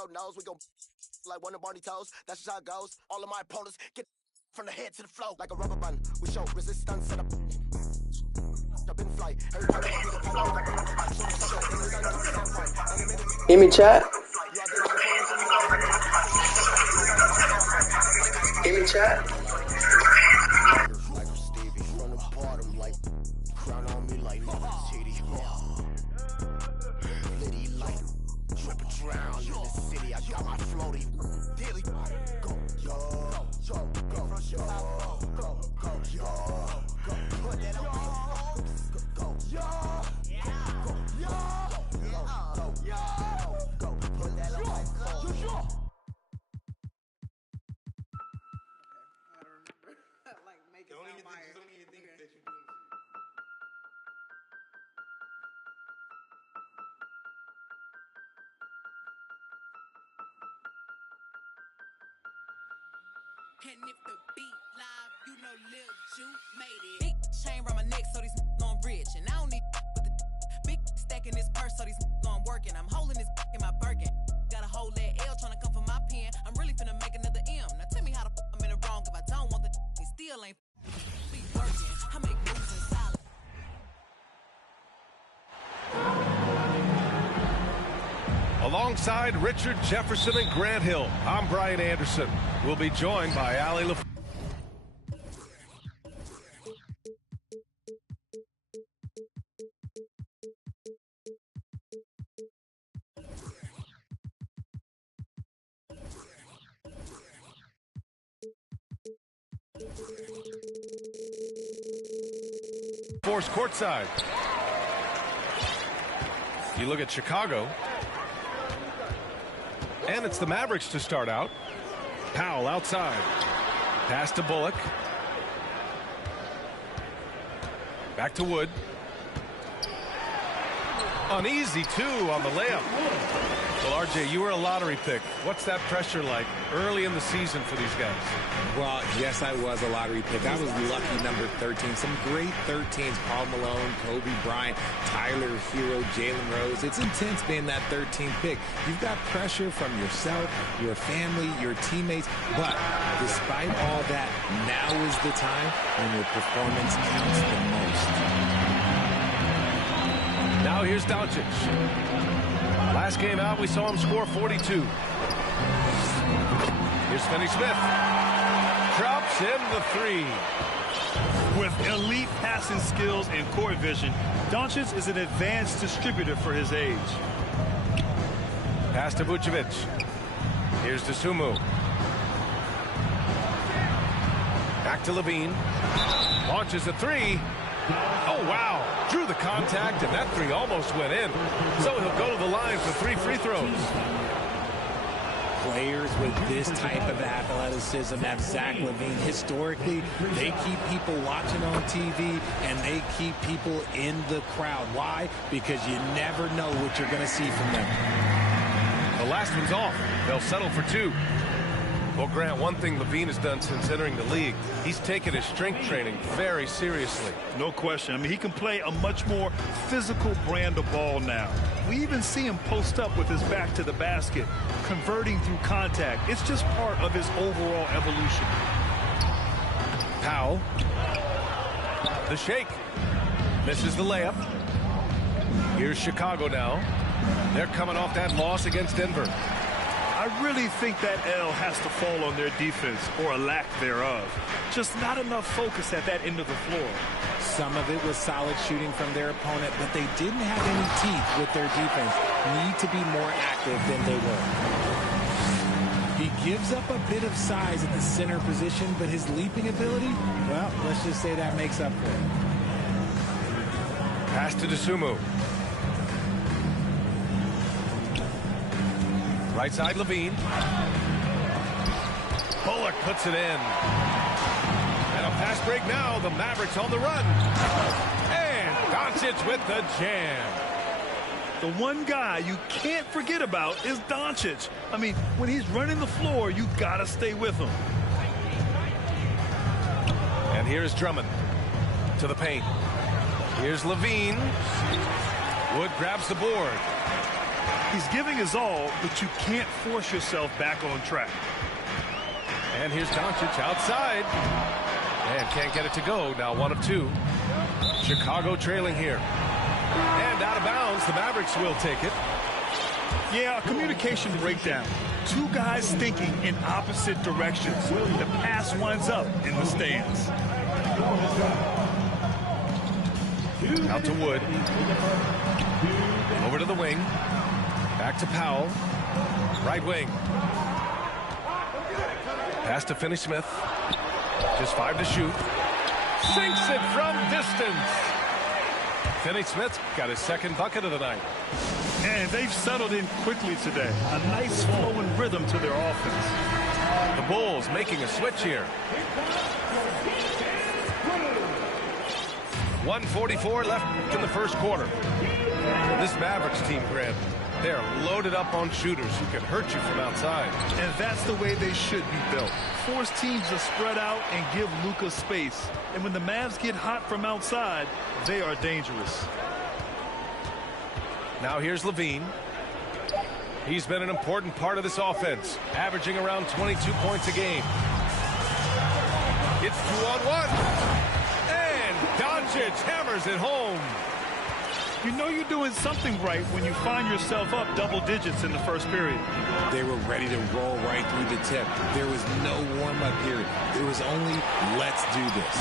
your nose. We gon' like one of Barney toes. That's just how it goes. All of my opponents get from the head to the flow like a rubber band. We show resistance set up. Up in flight. Hear me, chat? Hear me, chat? Like I'm Stevie from the bottom, like crown on me like Titty. Liddy like trip and drown in the city. I got my floaty daily. Go, yo, yo, go, yo, go, yo, go, put that on. Go, yo, go, yo, go, put that on. Like make it sound fire. Don't even think that you're doing this. And if the beat live, you know Lil Ju made it. Big chain around my neck, so these on rich. And I don't need with the big stack in this purse, so these on working. I'm holding this in my Birkin. Got a whole that L trying to come for my pen. I'm really finna make another M. Now tell me how the I'm in the wrong if I don't want the he still ain't be working. I make moves in silence. Alongside Richard Jefferson and Grant Hill, I'm Brian Anderson. We'll be joined by Ali LaFleur. Force courtside. You look at Chicago, and it's the Mavericks to start out. Powell outside. Pass to Bullock. Back to Wood. Uneasy, too, on the layup. Well, RJ, you were a lottery pick. What's that pressure like early in the season for these guys? Well, yes, I was a lottery pick. I was lucky number 13. Some great 13s. Paul Malone, Kobe Bryant, Tyler Hero, Jalen Rose. It's intense being that 13th pick. You've got pressure from yourself, your family, your teammates. But despite all that, now is the time when your performance counts the most. Now here's Doncic. Last game out, we saw him score 42. Here's Finney-Smith. Drops in the three. With elite passing skills and court vision, Doncic is an advanced distributor for his age. Pass to Vucevic. Here's Dosunmu. Back to Levine. Launches a three. Oh, wow. Drew the contact, and that three almost went in. So he'll go to the line for 3 free throws. Players with this type of athleticism, that Zach LaVine, historically, they keep people watching on TV, and they keep people in the crowd. Why? Because you never know what you're going to see from them. The last one's off. They'll settle for 2. Well, Grant, one thing LaVine has done since entering the league, he's taken his strength training very seriously. No question. I mean, he can play a much more physical brand of ball now. We even see him post up with his back to the basket, converting through contact. It's just part of his overall evolution. Powell. The shake. Misses the layup. Here's Chicago now. They're coming off that loss against Denver. I really think that L has to fall on their defense, or a lack thereof. Just not enough focus at that end of the floor. Some of it was solid shooting from their opponent, but they didn't have any teeth with their defense. Need to be more active than they were. He gives up a bit of size at the center position, but his leaping ability, well, let's just say that makes up for it. Pass to Dosunmu. Right side, Levine. Bullock puts it in. And a fast break now. The Mavericks on the run. And Doncic with the jam. The one guy you can't forget about is Doncic. I mean, when he's running the floor, you gotta stay with him. And here's Drummond to the paint. Here's Levine. Wood grabs the board. He's giving his all, but you can't force yourself back on track. And here's Doncic outside. And can't get it to go. Now 1 of 2. Chicago trailing here. And out of bounds. The Mavericks will take it. Yeah, a communication breakdown. Two guys thinking in opposite directions. The pass winds up in the stands. Out to Wood. Over to the wing. Back to Powell. Right wing. Pass to Finney-Smith. Just 5 to shoot. Sinks it from distance. Finney-Smith's got his second bucket of the night. And they've settled in quickly today. A nice flowing rhythm to their offense. The Bulls making a switch here. 1:44 left in the first quarter. This Mavericks team, Grant, they are loaded up on shooters who can hurt you from outside. And that's the way they should be built. Force teams to spread out and give Luka space. And when the Mavs get hot from outside, they are dangerous. Now here's Levine. He's been an important part of this offense, averaging around 22 points a game. It's 2-on-1. And Doncic hammers it home. You know you're doing something right when you find yourself up double digits in the first period. They were ready to roll right through the tip. There was no warm-up period. There was only, let's do this.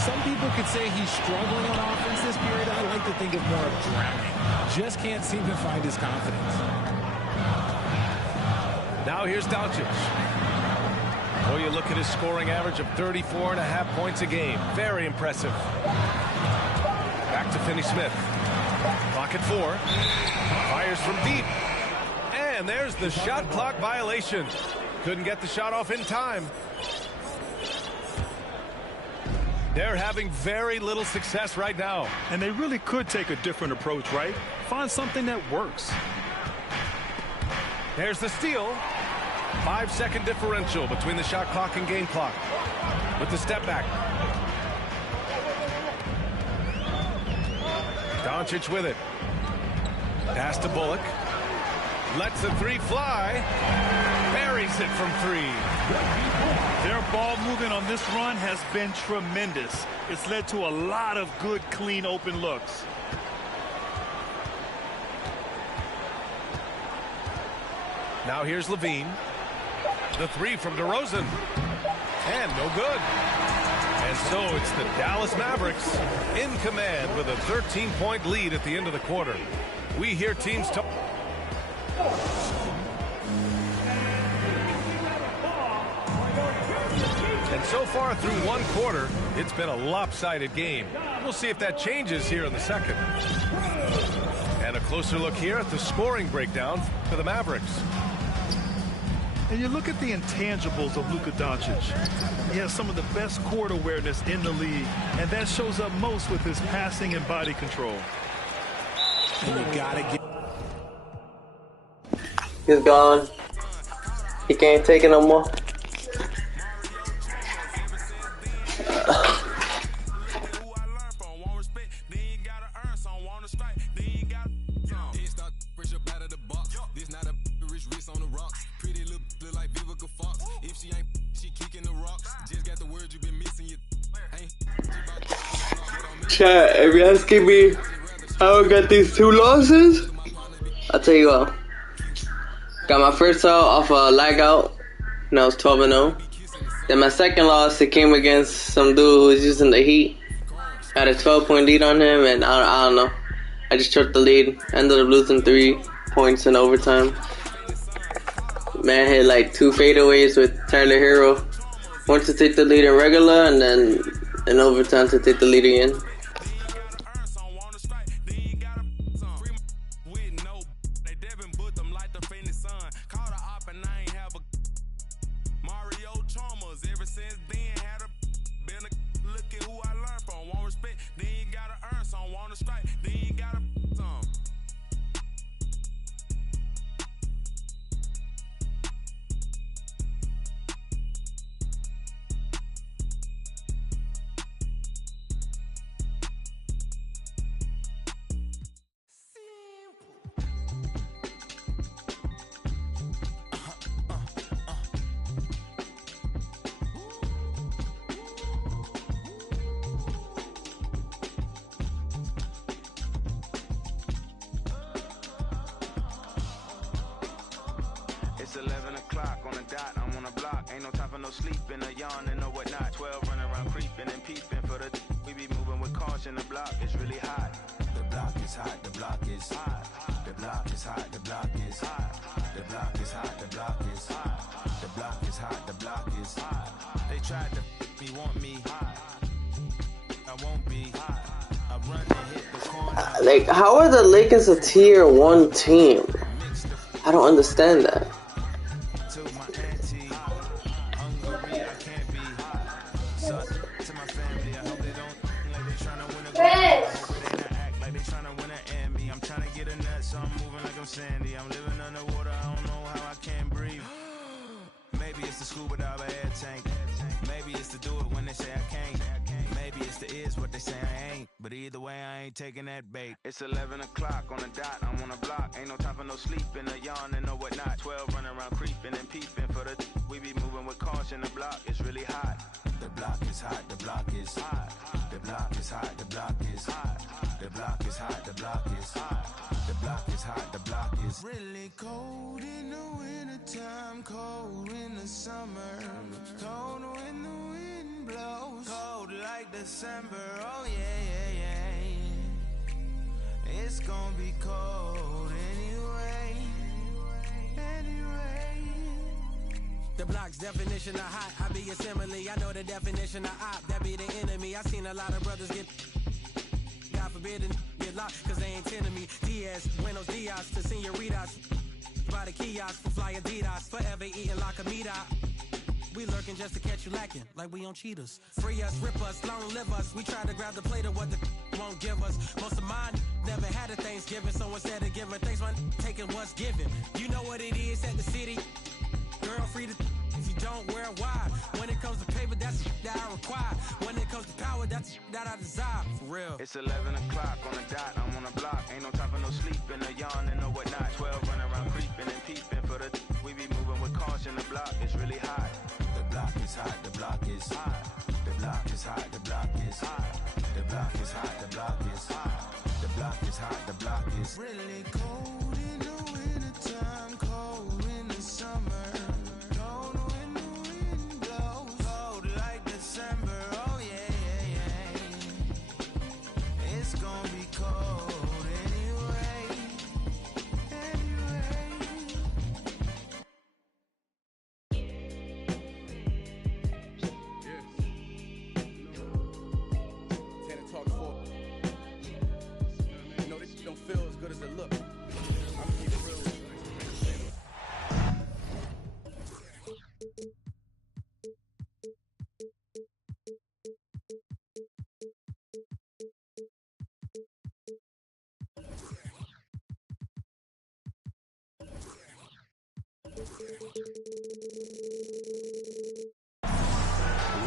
Some people could say he's struggling on offense this period. I like to think of more of drowning. Just can't seem to find his confidence. Now here's Doncic. Oh, you look at his scoring average of 34.5 points a game. Very impressive. Back to Finney-Smith. Clock at 4. Fires from deep. And there's the shot clock violation. Couldn't get the shot off in time. They're having very little success right now. And they really could take a different approach, right? Find something that works. There's the steal. 5-second differential between the shot clock and game clock. With the step back. Doncic with it. Pass to Bullock. Lets the 3 fly. Buries it from 3. Their ball movement on this run has been tremendous. It's led to a lot of good, clean, open looks. Now here's Levine. The 3 from DeRozan. And no good. And so it's the Dallas Mavericks in command with a 13-point lead at the end of the quarter. We hear teams talk. And so far through one quarter, it's been a lopsided game. We'll see if that changes here in the second. And a closer look here at the scoring breakdown for the Mavericks. And you look at the intangibles of Luka Doncic. He has some of the best court awareness in the league, and that shows up most with his passing and body control. And you gotta get. He's gone. He can't take it no more. Chat, if you're asking me how I got these 2 losses, I'll tell you what. Got my first out off a lag out, and I was 12-0. Then my second loss, it came against some dude who was using the Heat. I had a 12-point lead on him, and I don't know. I just took the lead. Ended up losing 3 points in overtime. Man hit like 2 fadeaways with Tyler Hero. One to take the lead in regular, and then in overtime to take the lead again. It's 11 o'clock on the dot, I'm on the block. Ain't no time for no sleeping, a yawn and no whatnot. 12 running around creeping and peeping for the we be moving with caution. The block is really hot. The block is hot, the block is hot. The block is hot, the block is hot. The block is hot, the block is hot. The block is hot, the block is hot. They tried to me, want me hot. I won't be hot. I run and hit the corner. Like, how are the Lakers a tier 1 team? I don't understand that. To my auntie, hungry, I can't be hot. So to my family, I hope they don't like they tryna win a gold. I hope they not act like they tryna win an Emmy. I'm tryna get a nut, so I'm moving like I'm Sandy. I'm living underwater, I don't know how I can't breathe. Maybe it's the scuba dive air tank. Maybe it's to do it when they say I can't. Maybe it's the is what they say I ain't. But either way, I ain't taking that bait. It's 11 o'clock on the dot, I'm on the block. Ain't no time for no sleeping, a yawn and no whatnot. 12 running around creeping and peeping for the we be moving with caution. The block is really hot. The block is hot, the block is hot. The block is hot, the block is hot. The block is hot, the block is hot. The block is hot, the block is really cold in the wintertime, cold in the summer, cold when the wind blows, cold like December. Oh yeah. It's gonna be cold anyway. The block's definition of hot, I be a simile. I know the definition of op, that be the enemy. I seen a lot of brothers get, God forbid, and get locked, cause they ain't tending me. Diaz, Buenos Dias to senoritas. By the kiosk for fly Adidas, forever eating la comida. We lurking just to catch you lacking, like we on cheaters. Free us, rip us, long live us. We try to grab the plate of what the won't give us. Most of mine never had a Thanksgiving, so instead of giving thanks, man, taking what's given. You know what it is at the city. Girl, free to if you don't wear it wide. When it comes to paper, that's that I require. When it comes to power, that's that I desire. For real. It's 11 o'clock on the dot, I'm on the block. Ain't no time for no sleeping, a yawn and no whatnot. 12 running around creeping and peeping for the we be moving with caution. The block is really hot. The block is hot, the block is hot. The block is hot, the block is hot. The block is hot, the block is hot. The block is hot, the block is really cold in the wintertime, cold in the summer, cold when the wind blows, cold like December. Oh yeah. It's gonna be cold anyway.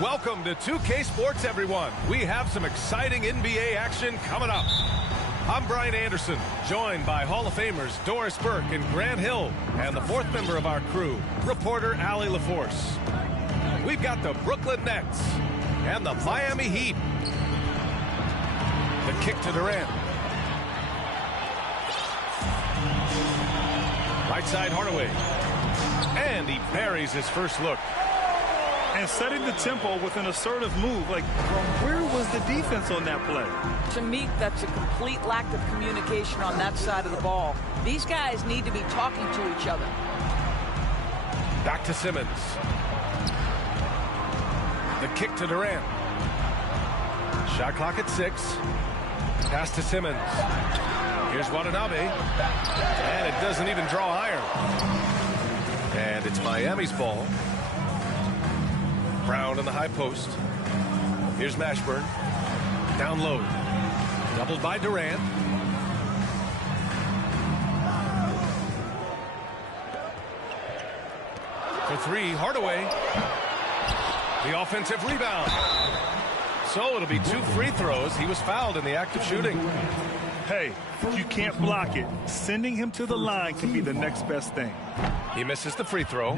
Welcome to 2K Sports, everyone. We have some exciting NBA action coming up. I'm Brian Anderson, joined by Hall of Famers Doris Burke and Grant Hill, and the fourth member of our crew, reporter Allie LaForce. We've got the Brooklyn Nets and the Miami Heat. The kick to Durant. Right side Hardaway. And he buries his first look. And setting the tempo with an assertive move. Like, where was the defense on that play? To me, that's a complete lack of communication on that side of the ball. These guys need to be talking to each other. Back to Simmons. The kick to Durant. Shot clock at 6. Pass to Simmons. Here's Watanabe. And it doesn't even draw iron. And it's Miami's ball. Brown in the high post. Here's Mashburn. Down low. Doubled by Durant. For 3, Hardaway. The offensive rebound. So it'll be 2 free throws. He was fouled in the act of shooting. Hey, you can't block it. Sending him to the line can be the next best thing. He misses the free throw.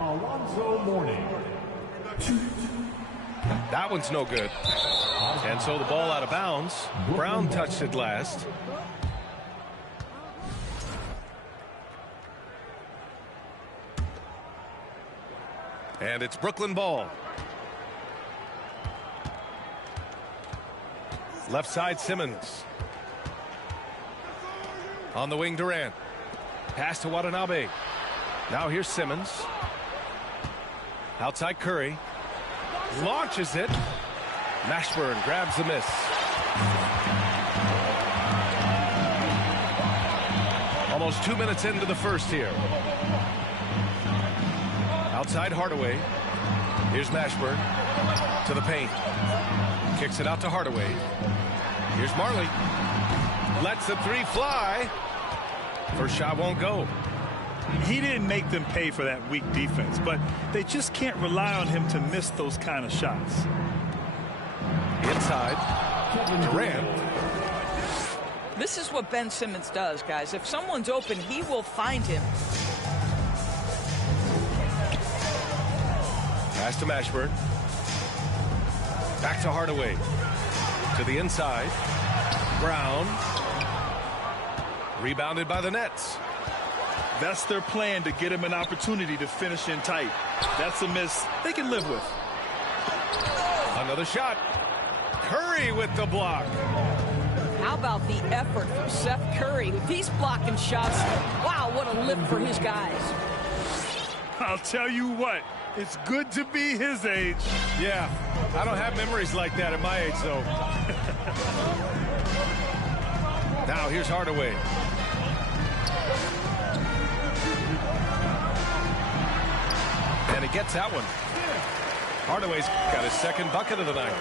Alonzo Mourning. That one's no good. And so the ball out of bounds. Brown touched it last. And it's Brooklyn ball. Left side, Simmons. On the wing, Durant. Pass to Watanabe. Now here's Simmons. Outside Curry. Launches it. Mashburn grabs the miss. Almost 2 minutes into the first here. Outside Hardaway. Here's Mashburn to the paint. Kicks it out to Hardaway. Here's Marley. Lets the three fly. First shot won't go. He didn't make them pay for that weak defense, but they just can't rely on him to miss those kind of shots. Inside, Durant. This is what Ben Simmons does, guys. If someone's open, he will find him. Pass to Mashburn. Back to Hardaway. To the inside. Brown. Rebounded by the Nets. That's their plan, to get him an opportunity to finish in tight. That's a miss they can live with. Another shot. Curry with the block. How about the effort from Seth Curry? If he's blocking shots, wow, what a lift for his guys. I'll tell you what, it's good to be his age. Yeah, I don't have memories like that at my age, though. Now here's Hardaway. And he gets that one. Hardaway's got his second bucket of the night.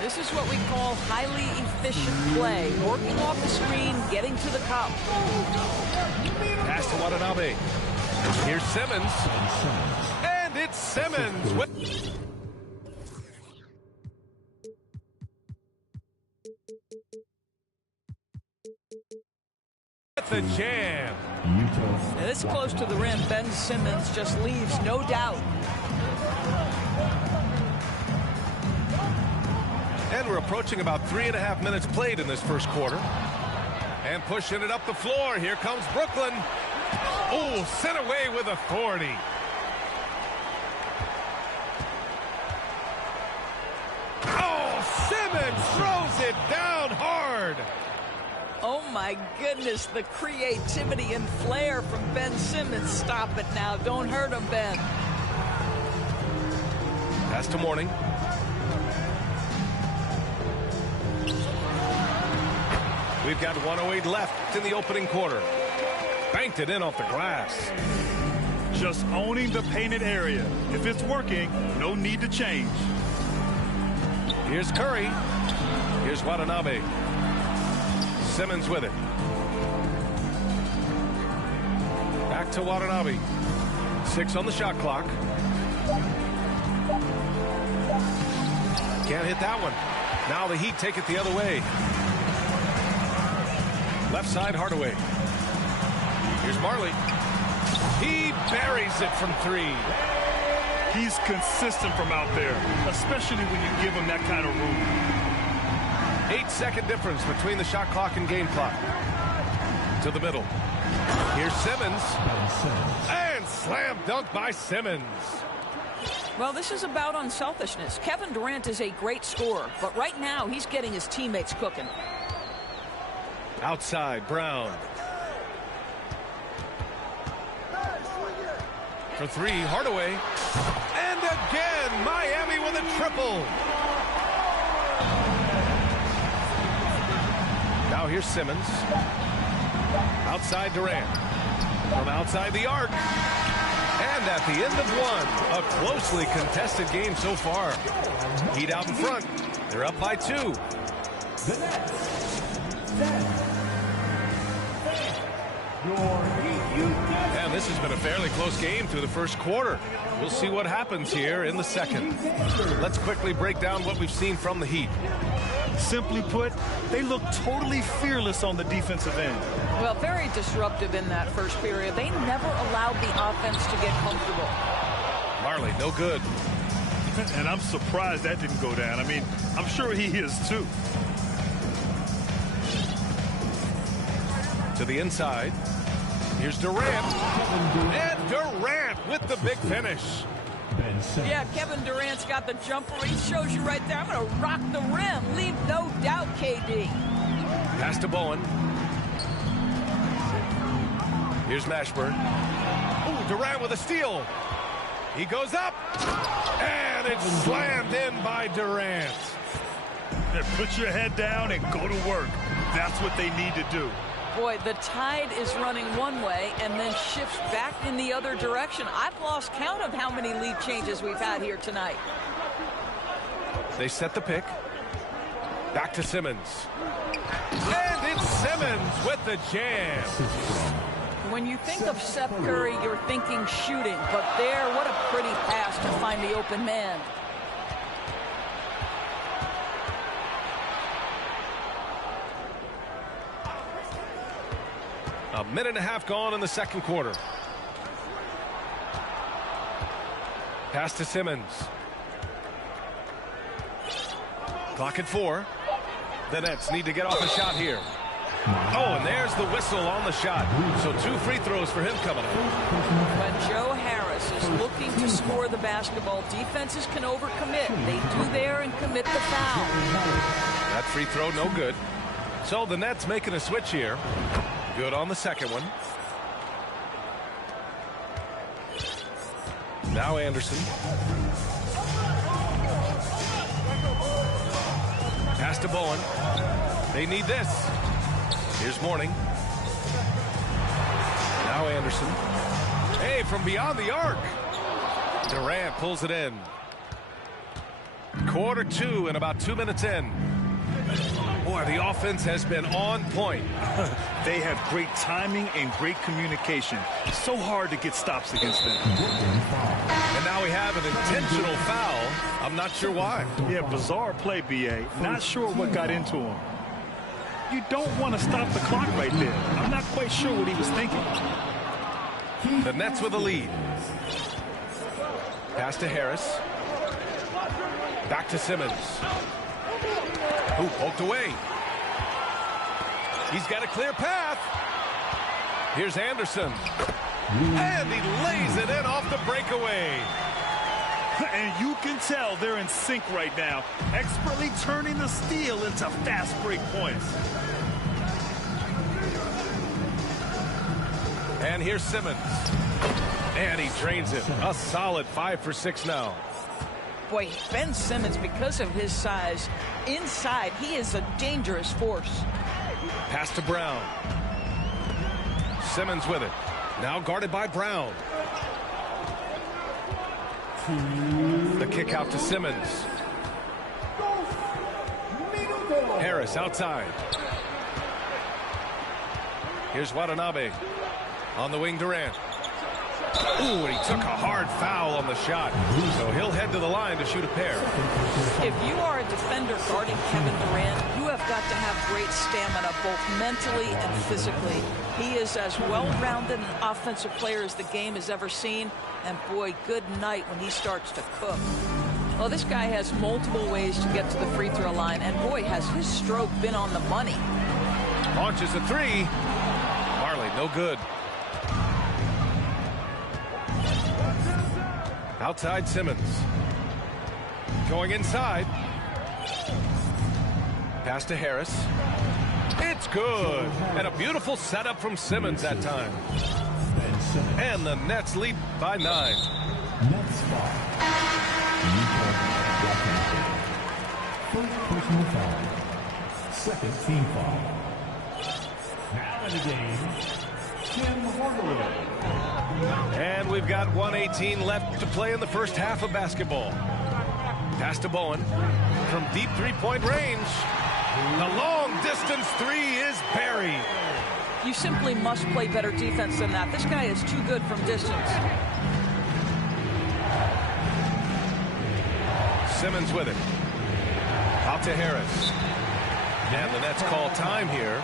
This is what we call highly efficient play. Working off the screen, getting to the cup. Pass to Watanabe. Here's Simmons. And it's Simmons. With the jam. Now, this close to the rim, Ben Simmons just leaves no doubt. And we're approaching about 3.5 minutes played in this first quarter. And pushing it up the floor. Here comes Brooklyn. Oh, sent away with authority. Oh, Simmons throws it down hard. Oh, my goodness, the creativity and flair from Ben Simmons. Stop it now. Don't hurt him, Ben. Pass to Mourning. We've got 1:08 left in the opening quarter. Banked it in off the glass. Just owning the painted area. If it's working, no need to change. Here's Curry. Here's Watanabe. Simmons with it. Back to Watanabe. 6 on the shot clock. Can't hit that one. Now the Heat take it the other way. Left side, Hardaway. Here's Marley. He buries it from 3. He's consistent from out there, especially when you give him that kind of room. 8-second difference between the shot clock and game clock. To the middle. Here's Simmons. And slam dunk by Simmons. Well, this is about unselfishness. Kevin Durant is a great scorer, but right now he's getting his teammates cooking. Outside, Brown. For 3, Hardaway. And again, Miami with a triple. Now here's Simmons. Outside Durant. From outside the arc. And at the end of 1, a closely contested game so far. Heat out in front. They're up by 2. And this has been a fairly close game through the first quarter. We'll see what happens here in the second. Let's quickly break down what we've seen from the Heat. Simply put, they look totally fearless on the defensive end. Well, very disruptive in that first period. They never allowed the offense to get comfortable. Marley, no good. And I'm surprised that didn't go down. I mean, I'm sure he is too. To the inside. Here's Durant. And Durant with the big finish. Yeah, Kevin Durant's got the jumper. He shows you right there. I'm going to rock the rim. Leave no doubt, KD. Pass to Bowen. Here's Mashburn. Ooh, Durant with a steal. He goes up, and it's slammed in by Durant. Put your head down and go to work. That's what they need to do. Boy, the tide is running one way and then shifts back in the other direction. I've lost count of how many lead changes we've had here tonight. They set the pick. Back to Simmons. And it's Simmons with the jam. When you think of Seth Curry, you're thinking shooting. But there, what a pretty pass to find the open man. A minute and a half gone in the second quarter. Pass to Simmons. Clock at 4. The Nets need to get off a shot here. Oh, and there's the whistle on the shot. So 2 free throws for him coming up. When Joe Harris is looking to score the basketball, defenses can overcommit. They do there and commit the foul. That free throw, no good. So the Nets making a switch here. Good on the second one. Now Anderson. Pass to Bowen. They need this. Here's Mourning. Now Anderson. Hey, from beyond the arc. Durant pulls it in. Quarter 2 and about 2 minutes in. Boy, the offense has been on point. They have great timing and great communication. It's so hard to get stops against them. And now we have an intentional foul. I'm not sure why. Yeah, bizarre play, B.A. Not sure what got into him. You don't want to stop the clock right there. I'm not quite sure what he was thinking. The Nets with a lead. Pass to Harris. Back to Simmons. Who poked away. He's got a clear path. Here's Anderson. And he lays it in off the breakaway. And you can tell they're in sync right now, expertly turning the steal into fast break points. And here's Simmons. And he drains it. A solid 5 for 6 now. Boy, Ben Simmons, because of his size, inside, he is a dangerous force. Pass to Brown. Simmons with it. Now guarded by Brown. The kick out to Simmons. Harris outside. Here's Watanabe. On the wing, Durant. Ooh, and he took a hard foul on the shot. So he'll head to the line to shoot a pair. If you are a defender guarding Kevin Durant, you have got to have great stamina, both mentally and physically. He is as well-rounded an offensive player as the game has ever seen. And boy, good night when he starts to cook. Well, this guy has multiple ways to get to the free throw line. And boy, has his stroke been on the money. Launches a 3. Marley, no good. Outside Simmons. Going inside. Pass to Harris. It's good. And a beautiful setup from Simmons that time. And the Nets lead by 9. Nets foul. First personal foul. Second team foul. Now in the game, Tim Hardaway. And we've got 1:18 left to play in the first half of basketball. Pass to Bowen from deep three-point range. The long-distance 3 is buried. You simply must play better defense than that. This guy is too good from distance. Simmons with it. Out to Harris. And the Nets call time here.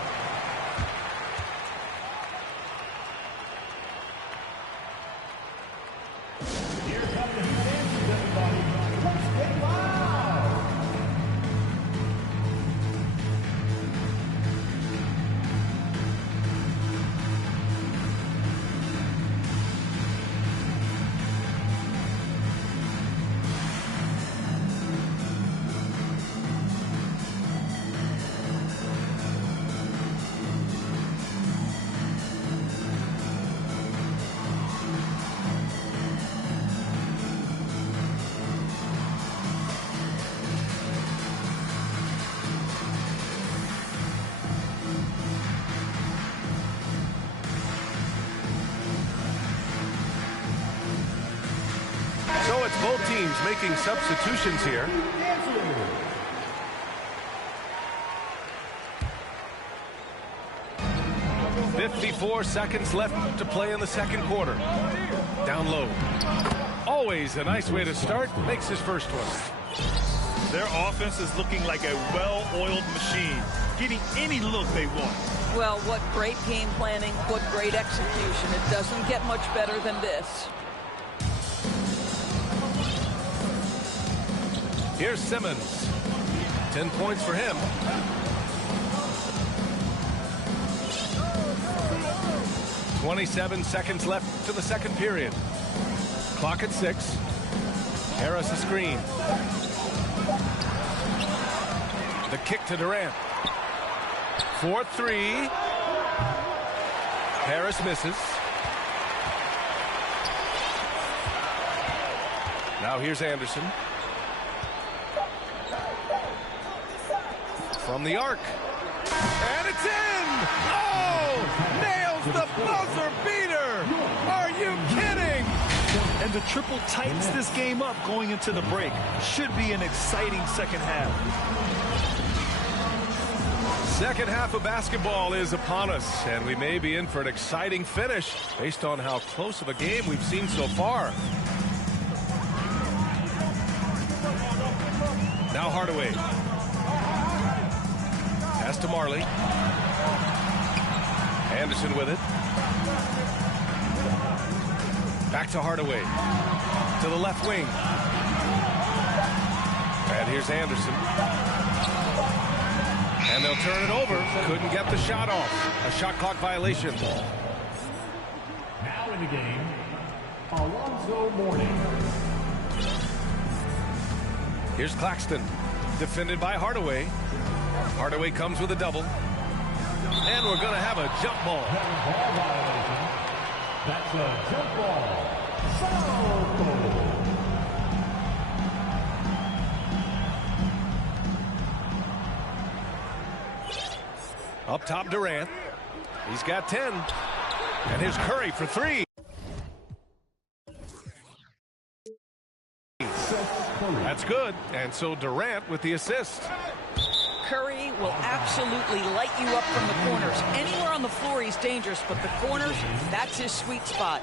both teams making substitutions here. 54 seconds left to play in the second quarter. Down low. Always a nice way to start. Makes his first one. Their offense is looking like a well-oiled machine, getting any look they want. Well, what great game planning, what great execution. It doesn't get much better than this. Here's Simmons. 10 points for him. "27 seconds left to the second period. Clock at 6. Harris a screen. The kick to Durant. 4-3. Harris misses. Now here's Anderson. From the arc. And it's in! Oh! Nails the buzzer beater! Are you kidding? And the triple tightens this game up going into the break. Should be an exciting second half. Second half of basketball is upon us, and we may be in for an exciting finish based on how close of a game we've seen so far. Now Hardaway. Pass to Marley. Anderson with it. Back to Hardaway. To the left wing. And here's Anderson. And they'll turn it over. Couldn't get the shot off. A shot clock violation. Now in the game, Alonzo Mourning. Here's Claxton. Defended by Hardaway. Hardaway comes with a double. And we're going to have a jump ball. Ball violation. That's a jump ball. Foul. Up top, Durant. He's got 10. And here's Curry for 3. That's good. And so Durant with the assist. Curry will absolutely light you up from the corners. Anywhere on the floor, he's dangerous, but the corners, that's his sweet spot.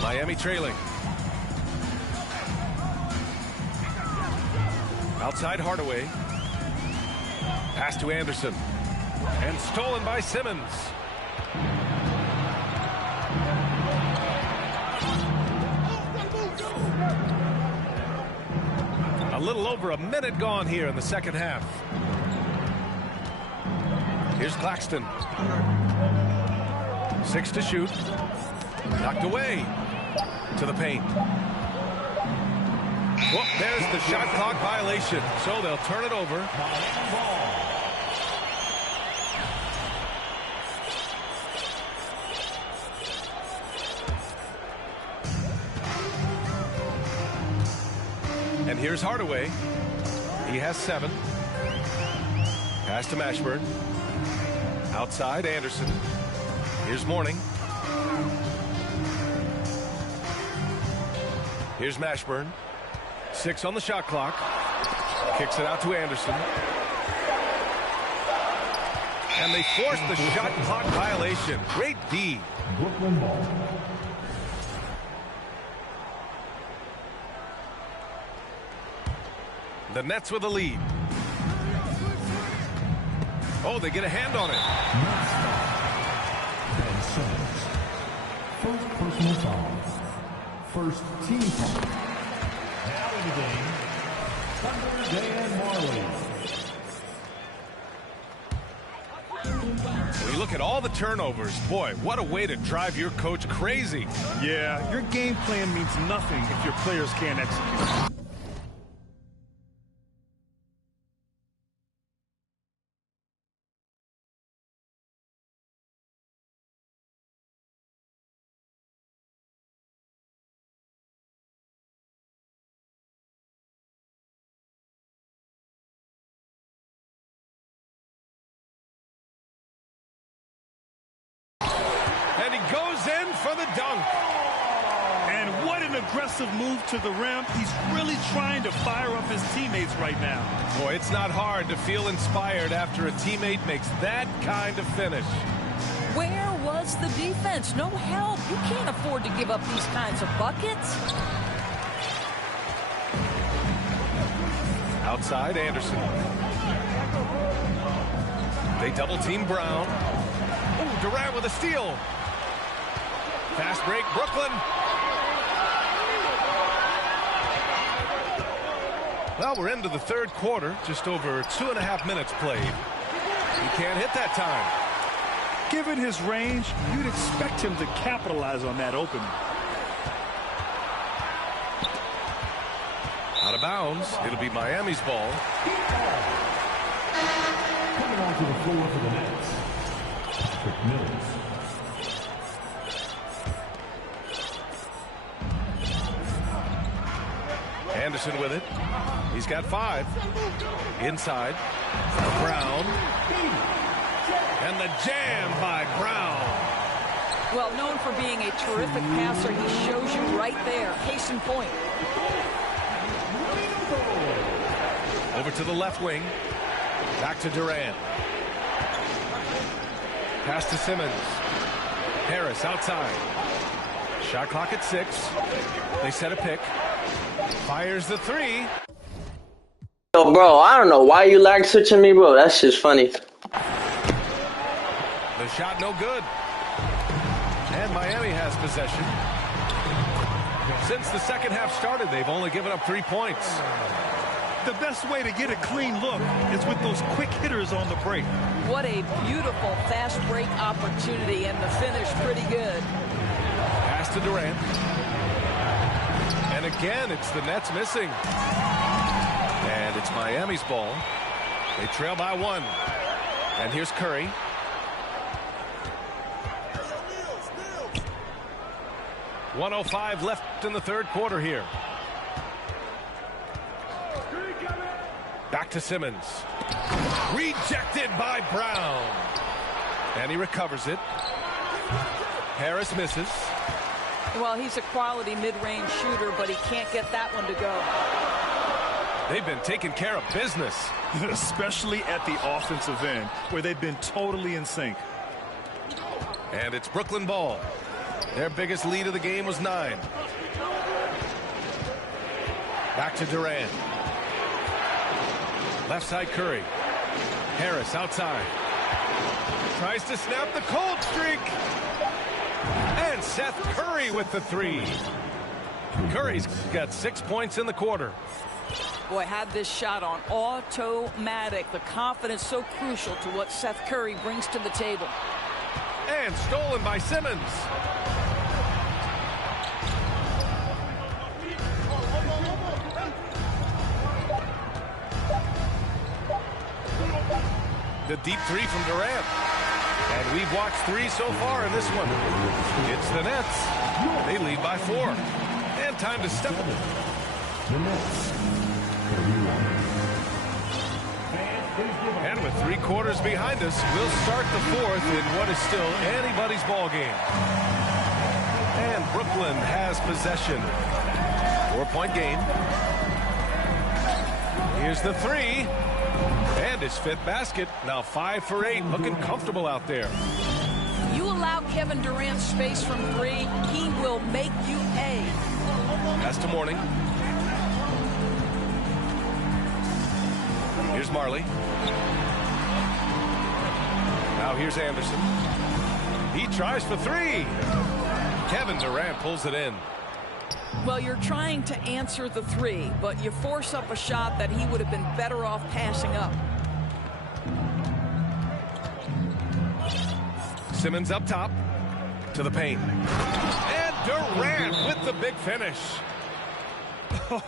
Miami trailing. Outside Hardaway. Pass to Anderson. And stolen by Simmons. A little over a minute gone here in the second half. Here's Claxton. 6 to shoot. Knocked away. To the paint. Whoop, there's the shot clock violation. So they'll turn it over. And here's Hardaway. He has 7. Pass to Mashburn. Outside, Anderson. Here's Mourning. Here's Mashburn. 6 on the shot clock. Kicks it out to Anderson. And they force the shot clock violation. Great D. Brooklyn ball. The Nets with a lead. Oh, they get a hand on it. Ben Simmons. First personal foul. First team foul. Now in the game, Thunder Dan Marley. When you look at all the turnovers, boy, what a way to drive your coach crazy. Yeah, your game plan means nothing if your players can't execute. And he goes in for the dunk. And aggressive move to the rim. He's really trying to fire up his teammates right now. Boy, it's not hard to feel inspired after a teammate makes that kind of finish. Where was the defense? No help. You can't afford to give up these kinds of buckets. Outside, Anderson. They double-team Brown. Oh, Durant with a steal. Fast break, Brooklyn. Well, we're into the third quarter. Just over 2.5 minutes played. He can't hit that time. Given his range, you'd expect him to capitalize on that opening. Out of bounds. It'll be Miami's ball. Coming onto the floor for the Nets, Patrick Mills. Anderson with it. He's got 5. Inside. Brown. And the jam by Brown. Well, known for being a terrific passer, he shows you right there. Case in point. Over to the left wing. Back to Durant. Pass to Simmons. Harris outside. Shot clock at 6. They set a pick. Fires the 3. Yo, bro, I don't know why you lag switching me, bro. That's just funny. The shot no good. And Miami has possession. Since the second half started, they've only given up 3 points. The best way to get a clean look is with those quick hitters on the break. What a beautiful fast break opportunity, and the finish pretty good. Pass to Durant. And again, it's the Nets missing. And it's Miami's ball. They trail by 1. And here's Curry. .105 left in the third quarter here. Back to Simmons. Rejected by Brown. And he recovers it. Harris misses. Well, he's a quality mid-range shooter, but he can't get that one to go. They've been taking care of business. Especially at the offensive end, where they've been totally in sync. And it's Brooklyn ball. Their biggest lead of the game was 9. Back to Durant. Left side Curry. Harris outside. Tries to snap the cold streak. And Seth Curry with the 3. Curry's got 6 points in the quarter. Boy, had this shot on automatic. The confidence so crucial to what Seth Curry brings to the table. And stolen by Simmons. The deep 3 from Durant. And we've watched 3 so far in this one. It's the Nets. They lead by 4. And time to step up. The Nets. And with 3 quarters behind us, we'll start the 4th in what is still anybody's ball game. And Brooklyn has possession. 4-point game. Here's the 3. And his 5th basket. Now 5 for 8. Looking comfortable out there. You allow Kevin Durant space from 3, he will make you pay. Pass to Mourning. Here's Marley. Now here's Anderson. He tries for 3. Kevin Durant pulls it in. Well, you're trying to answer the 3, but you force up a shot that he would have been better off passing up. Simmons up top to the paint. And Durant with the big finish.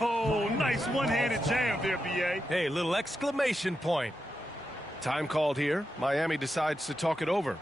Oh, nice one-handed jam there, B.A. Hey, little exclamation point. Time called here. Miami decides to talk it over.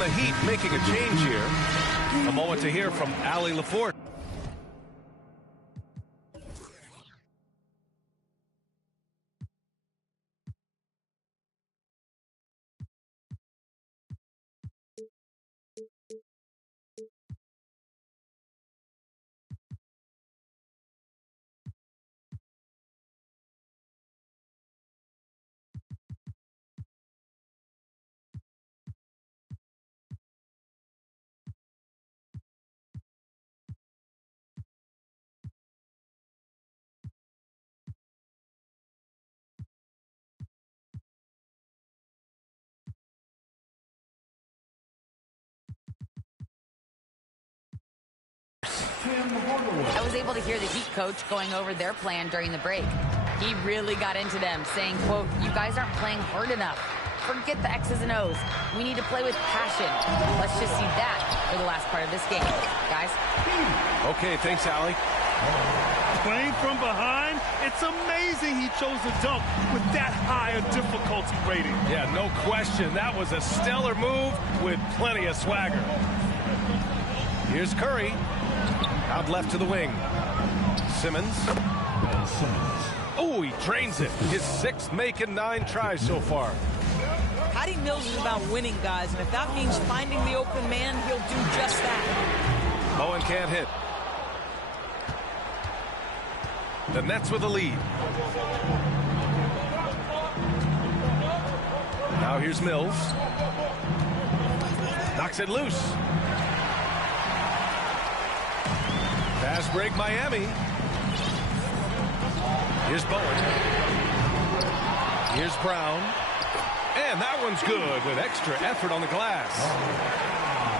the Heat making a change here. A moment to hear from Allie LaForce. I was able to hear the Heat coach going over their plan during the break. He really got into them, saying, quote, "You guys aren't playing hard enough. Forget the X's and O's. We need to play with passion. Let's just see that for the last part of this game, guys." Okay, thanks, Allie. Playing from behind, it's amazing he chose to dunk with that high a difficulty rating. Yeah, no question. That was a stellar move with plenty of swagger. Here's Curry. Out left to the wing. Simmons. Oh, he drains it. His 6th make in 9 tries so far. Patty Mills is about winning, guys, and if that means finding the open man, he'll do just that. Bowen can't hit. The Nets with a lead. Now here's Mills. Knocks it loose. Fast break Miami. Here's Bowen. Here's Brown. And that one's good with extra effort on the glass.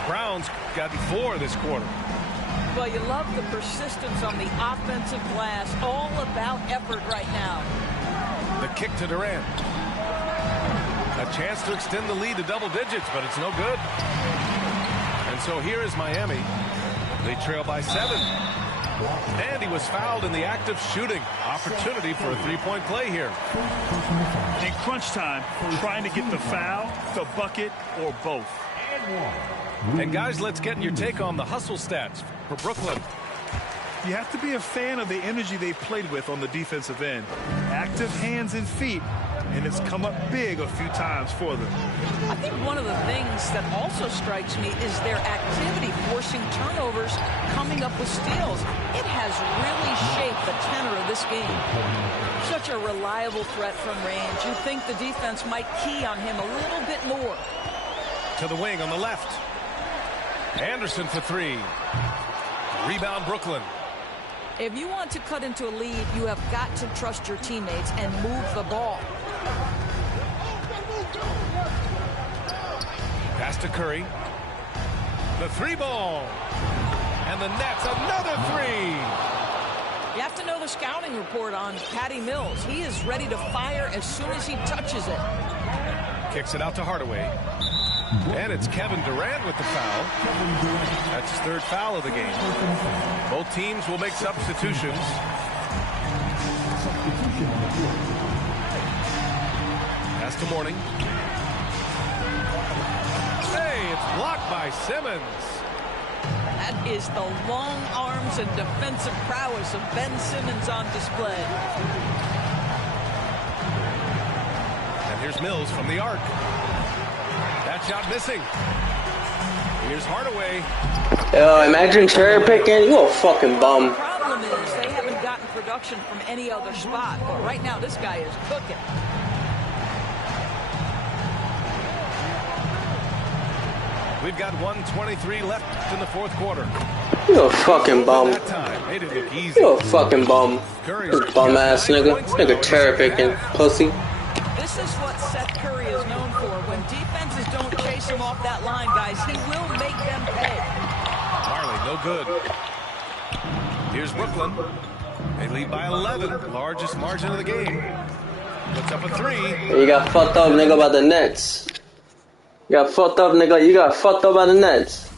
Brown's gotten 4 this quarter. Well, you love the persistence on the offensive glass. All about effort right now. The kick to Durant. A chance to extend the lead to double digits, but it's no good. And so here is Miami. They trail by 7. And he was fouled in the act of shooting. Opportunity for a 3-point play here. In crunch time, trying to get the foul, the bucket, or both. And guys, let's get your take on the hustle stats for Brooklyn. You have to be a fan of the energy they played with on the defensive end. Active hands and feet, and it's come up big a few times for them. I think one of the things that also strikes me is their activity forcing turnovers, coming up with steals. It has really shaped the tenor of this game. Such a reliable threat from range. You think the defense might key on him a little bit more. To the wing on the left. Anderson for 3. Rebound Brooklyn. If you want to cut into a lead, you have got to trust your teammates and move the ball. Pass to Curry. The 3-ball. And the Nets, another 3. You have to know the scouting report on Patty Mills. He is ready to fire as soon as he touches it. Kicks it out to Hardaway. And it's Kevin Durant with the foul. That's his 3rd foul of the game. Both teams will make substitutions. Pass to Mourning. Hey, it's blocked by Simmons. That is the long arms and defensive prowess of Ben Simmons on display. And here's Mills from the arc. That shot missing. Here's Hardaway. Yo, imagine cherry picking. You a fucking bum. The problem is they haven't gotten production from any other spot, but right now this guy is cooking. We've got 1:23 left in the 4th quarter. You a fucking bum. That time made it look easy. You a fucking bum. You bum ass nigga. Nigga cherry picking. Pussy. This is what Seth Curry is known for. When defenses don't chase him off that line, guys, he will make them pay. Marley, no good. Here's Brooklyn. They lead by 11, largest margin of the game. Puts up a 3. You got fucked up, nigga, by the Nets. You got fucked up, nigga. You got fucked up by the Nets.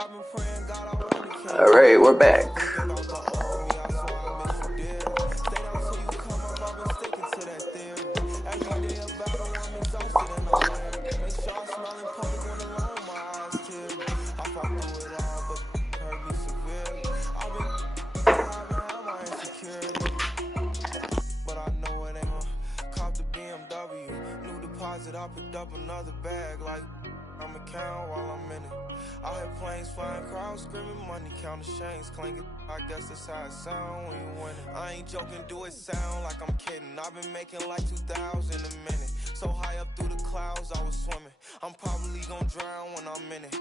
All right, we're back. I picked up another bag like I'm a count while I'm in it. I hear planes flying, crowds screaming, money counting chains clinking. I guess that's how it sound when you win it. I ain't joking, do it sound like I'm kidding. I've been making like 2,000 a minute. So high up through the clouds, I was swimming. I'm probably gonna drown when I'm in it.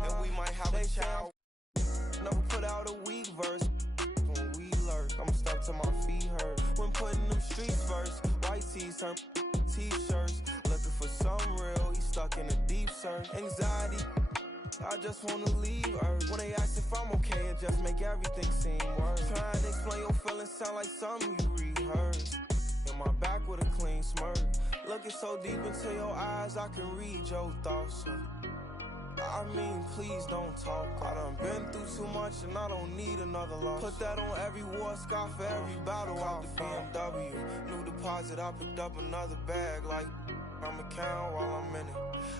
And we might have a child. Never put out a weak verse. When we lurk, I'm stuck to my feet hurt. When putting them streets first, white tees turn t-shirts. Looking for some real, he stuck in a deep search. Anxiety, I just wanna leave Earth. When they ask if I'm okay, it just make everything seem worse. Trying to explain your feelings sound like something you rehearsed. In my back with a clean smirk. Looking so deep into your eyes, I can read your thoughts. I mean, please don't talk. I done been through too much and I don't need another loss. Put that on every war scar for every battle out the BMW. New deposit, I picked up another bag like I'm a count while I'm in it.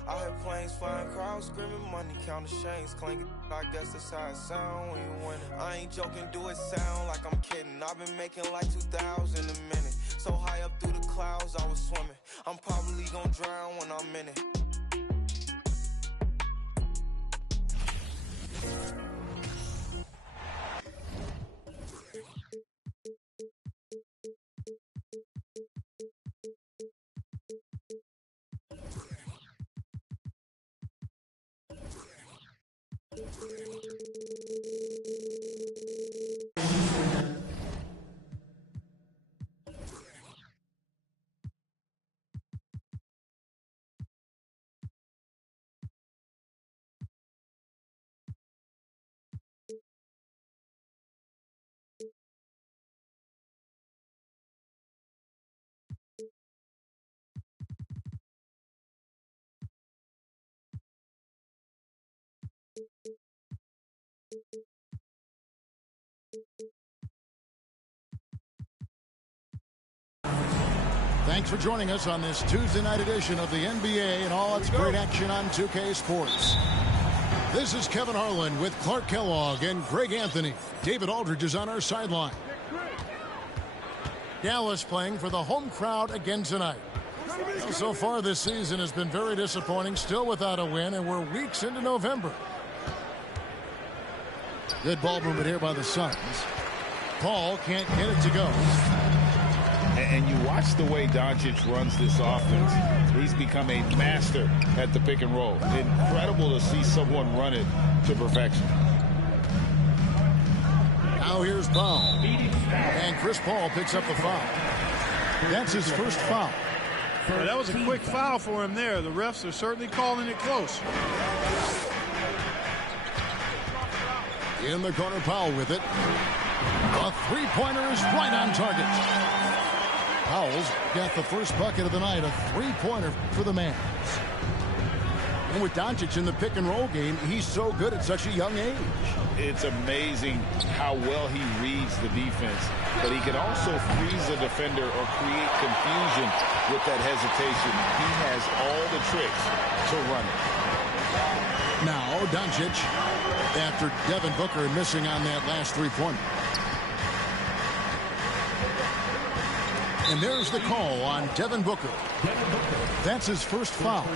I hear planes flying, crowds screaming, money counting chains clinking. I guess that's how it sound when you win it. I ain't joking, do it sound like I'm kidding. I've been making like 2,000 a minute. So high up through the clouds, I was swimming. I'm probably gonna drown when I'm in it. Thanks for joining us on this Tuesday night edition of the NBA and all its great action on 2K Sports. This is Kevin Harlan with Clark Kellogg and Greg Anthony. David Aldridge is on our sideline. Dallas playing for the home crowd again tonight. Well, so far this season has been very disappointing, still without a win, and we're weeks into November. Good ball movement here by the Suns. Paul can't get it to go. And you watch the way Doncic runs this offense. He's become a master at the pick and roll. Incredible to see someone run it to perfection. Now here's Paul. And Chris Paul picks up the foul. That's his first foul. Well, that was a quick foul for him there. The refs are certainly calling it close. In the corner, Powell with it. A three-pointer is right on target. Powell's got the first bucket of the night, a three-pointer for the Mavs. And with Doncic in the pick-and-roll game, he's so good at such a young age. It's amazing how well he reads the defense, but he can also freeze a defender or create confusion with that hesitation. He has all the tricks to run it. Now, Doncic, after Devin Booker missing on that last three-pointer. And there's the call on Devin Booker. That's his first foul.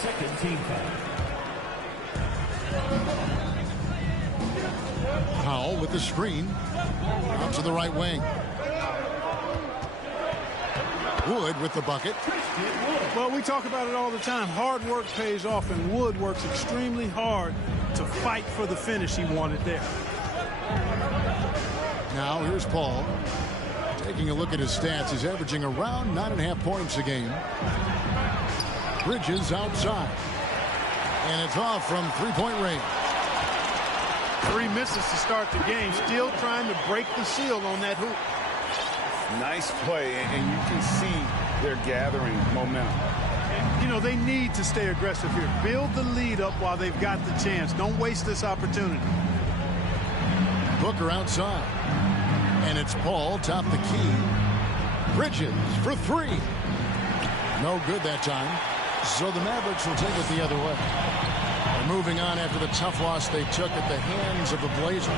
Second team foul. Powell with the screen. Out to the right wing. Wood with the bucket. Well, we talk about it all the time. Hard work pays off, and Wood works extremely hard to fight for the finish he wanted there. Now here's Paul. Taking a look at his stats, he's averaging around 9.5 points a game. Bridges outside. And it's off from three-point range. 3 misses to start the game. Still trying to break the seal on that hoop. Nice play, and you can see they're gathering momentum. You know, they need to stay aggressive here. Build the lead up while they've got the chance. Don't waste this opportunity. Booker outside. And it's Paul, top the key. Bridges for three. No good that time. So the Mavericks will take it the other way. They're moving on after the tough loss they took at the hands of the Blazers.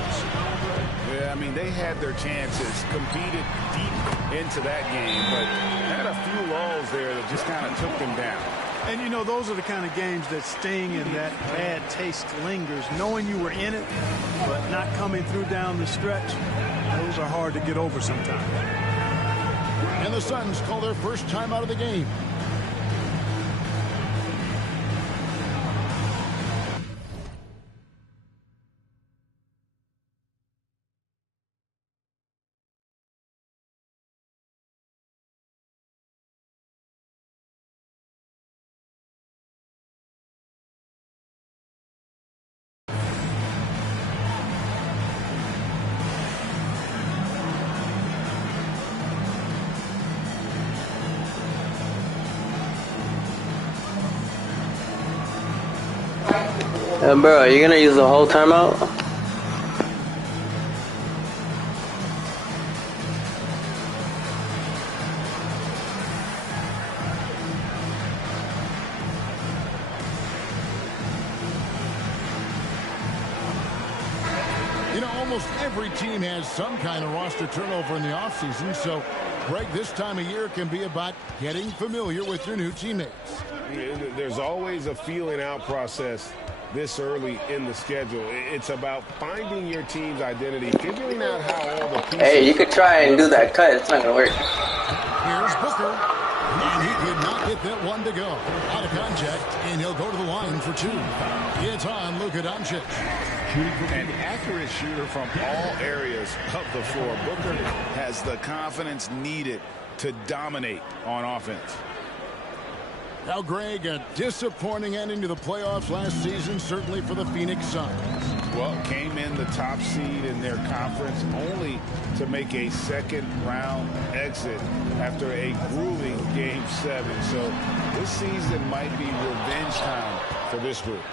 Yeah, I mean, they had their chances, competed deep into that game, but had a few lulls there that just kind of took them down. And, you know, those are the kind of games that sting and that bad taste lingers. Knowing you were in it, but not coming through down the stretch, those are hard to get over sometimes. And the Suns call their first time out of the game. Bro, are you gonna use the whole timeout? You know, almost every team has some kind of roster turnover in the offseason, so, Greg, this time of year can be about getting familiar with your new teammates. There's always a feeling out process this early in the schedule. It's about finding your team's identity, figuring out how all the pieces... Hey, you could try and do that cut. It's not going to work. Here's Booker. And he could not get that one to go. Out of contact, and he'll go to the line for two. It's on Luka Doncic. An accurate shooter from all areas of the floor. Booker has the confidence needed to dominate on offense. Now, Greg, a disappointing ending to the playoffs last season, certainly for the Phoenix Suns. Well, came in the top seed in their conference only to make a second-round exit after a grueling Game 7. So this season might be revenge time for this group.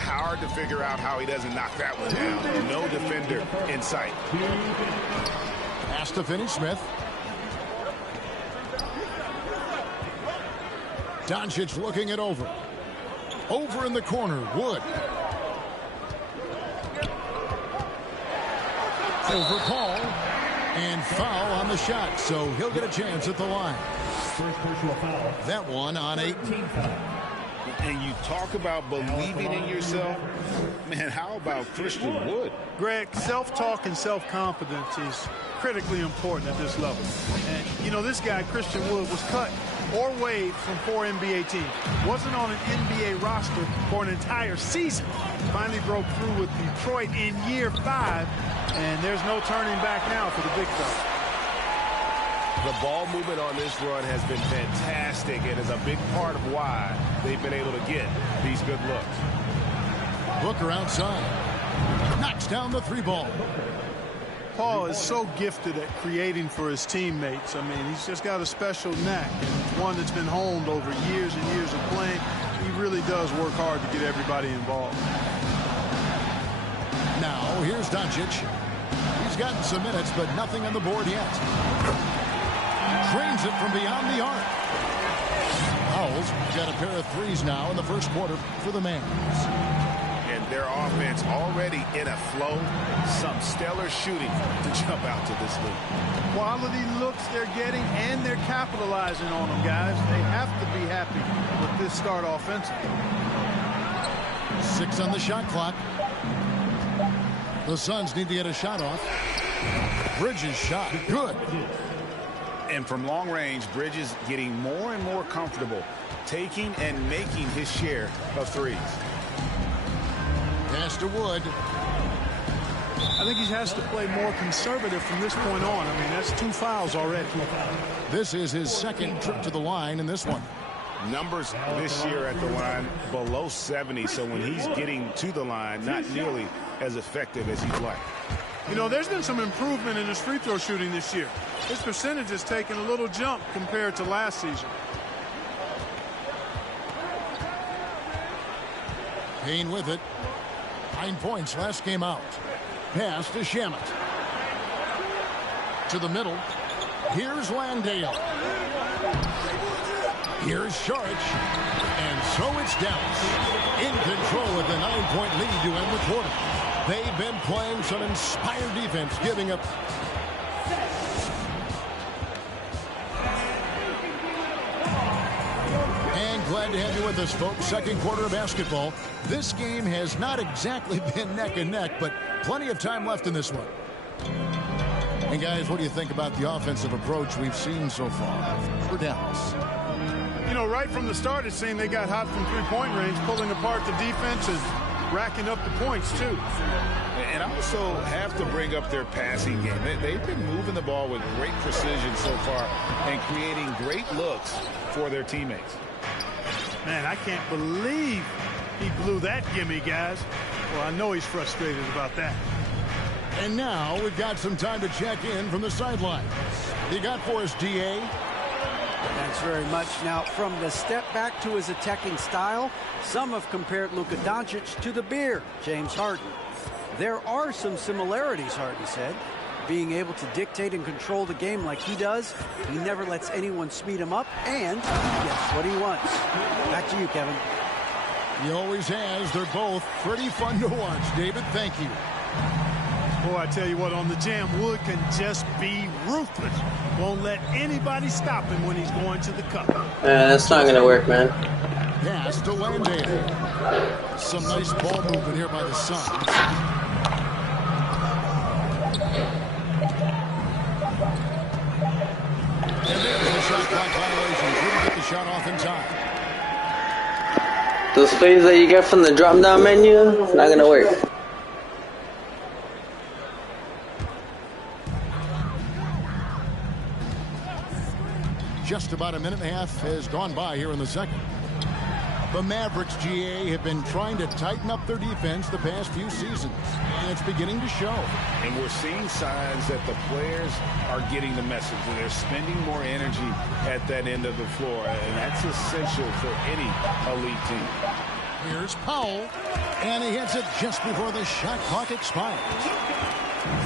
Hard to figure out how he doesn't knock that one down. No defender in sight. Pass to Finney-Smith. Doncic looking it over. Over in the corner, Wood. Over Paul. And foul on the shot, so he'll get a chance at the line. First personal foul. That one on 8. And you talk about believing in yourself. Man, how about Christian Wood? Greg, self-talk and self-confidence is critically important at this level. And, you know, this guy, Christian Wood, was cut or waived from 4 NBA teams. Wasn't on an NBA roster for an entire season. Finally broke through with Detroit in year 5, and there's no turning back now for the big fella. The ball movement on this run has been fantastic and is a big part of why they've been able to get these good looks. Booker outside. Knocks down the 3-ball. Paul is so gifted at creating for his teammates. I mean, he's just got a special knack, and it's one that's been honed over years and years of playing. He really does work hard to get everybody involved. Now, here's Doncic. He's gotten some minutes, but nothing on the board yet. Trains it from beyond the arc. Howell's got a pair of threes now in the first quarter for the Mavs. And their offense already in a flow. Some stellar shooting to jump out to this league. Quality looks they're getting, and they're capitalizing on them, guys. They have to be happy with this start offensively. 6 on the shot clock. The Suns need to get a shot off. Bridges shot. Good. And from long range, Bridges getting more and more comfortable taking and making his share of threes. Pass to Wood. I think he has to play more conservative from this point on. I mean, that's 2 fouls already. This is his second trip to the line in this one. Numbers this year at the line below 70, so when he's getting to the line, not nearly as effective as he'd like. You know, there's been some improvement in his free throw shooting this year. His percentage has taken a little jump compared to last season. Payne with it. 9 points last game out. Pass to Shamet. To the middle. Here's Landale. Here's Saric. And so it's Dallas in control with a 9-point lead to end the quarter. They've been playing some inspired defense, giving up. And glad to have you with us, folks. Second quarter of basketball. This game has not exactly been neck and neck, but plenty of time left in this one. And guys, what do you think about the offensive approach we've seen so far for Dallas? You know, right from the start, it seemed they got hot from three-point range, pulling apart the defense and racking up the points, too. And I also have to bring up their passing game. They've been moving the ball with great precision so far and creating great looks for their teammates. Man, I can't believe he blew that gimme, guys. Well, I know he's frustrated about that. And now we've got some time to check in from the sidelines. You got for us, D.A.? Thanks very much. Now, from the step back to his attacking style, some have compared Luka Doncic to the Bear, James Harden. There are some similarities, Harden said. Being able to dictate and control the game like he does, he never lets anyone speed him up, and he gets what he wants. Back to you, Kevin. He always has. They're both pretty fun to watch, David. Thank you. Boy, I tell you what, on the jam, Wood can just be ruthless. Won't let anybody stop him when he's going to the cup. That's not going to work, man. Pass to Landale. Some nice ball movement here by the Suns. And there's the shot clock violation. Couldn't get the shot off in time. Those plays that you get from the drop-down menu, it's not going to work. Just about a minute and a half has gone by here in the second. The Mavericks, GA, have been trying to tighten up their defense the past few seasons, and it's beginning to show. And we're seeing signs that the players are getting the message, and they're spending more energy at that end of the floor, and that's essential for any elite team. Here's Powell, and he hits it just before the shot clock expires.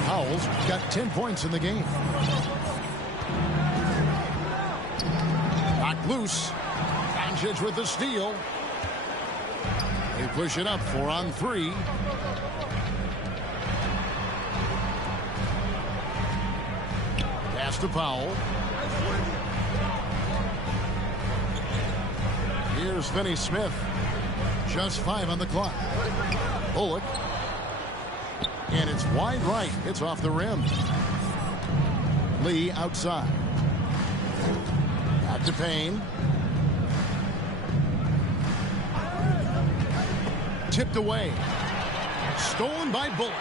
Powell's got 10 points in the game. Knocked loose. Doncic with the steal. They push it up 4-on-3. Pass to Powell. Here's Finney Smith. Just 5 on the clock. Bullock. And it's wide right. It's off the rim. Lee outside. Back to Payne. Tipped away. Stolen by Bullock.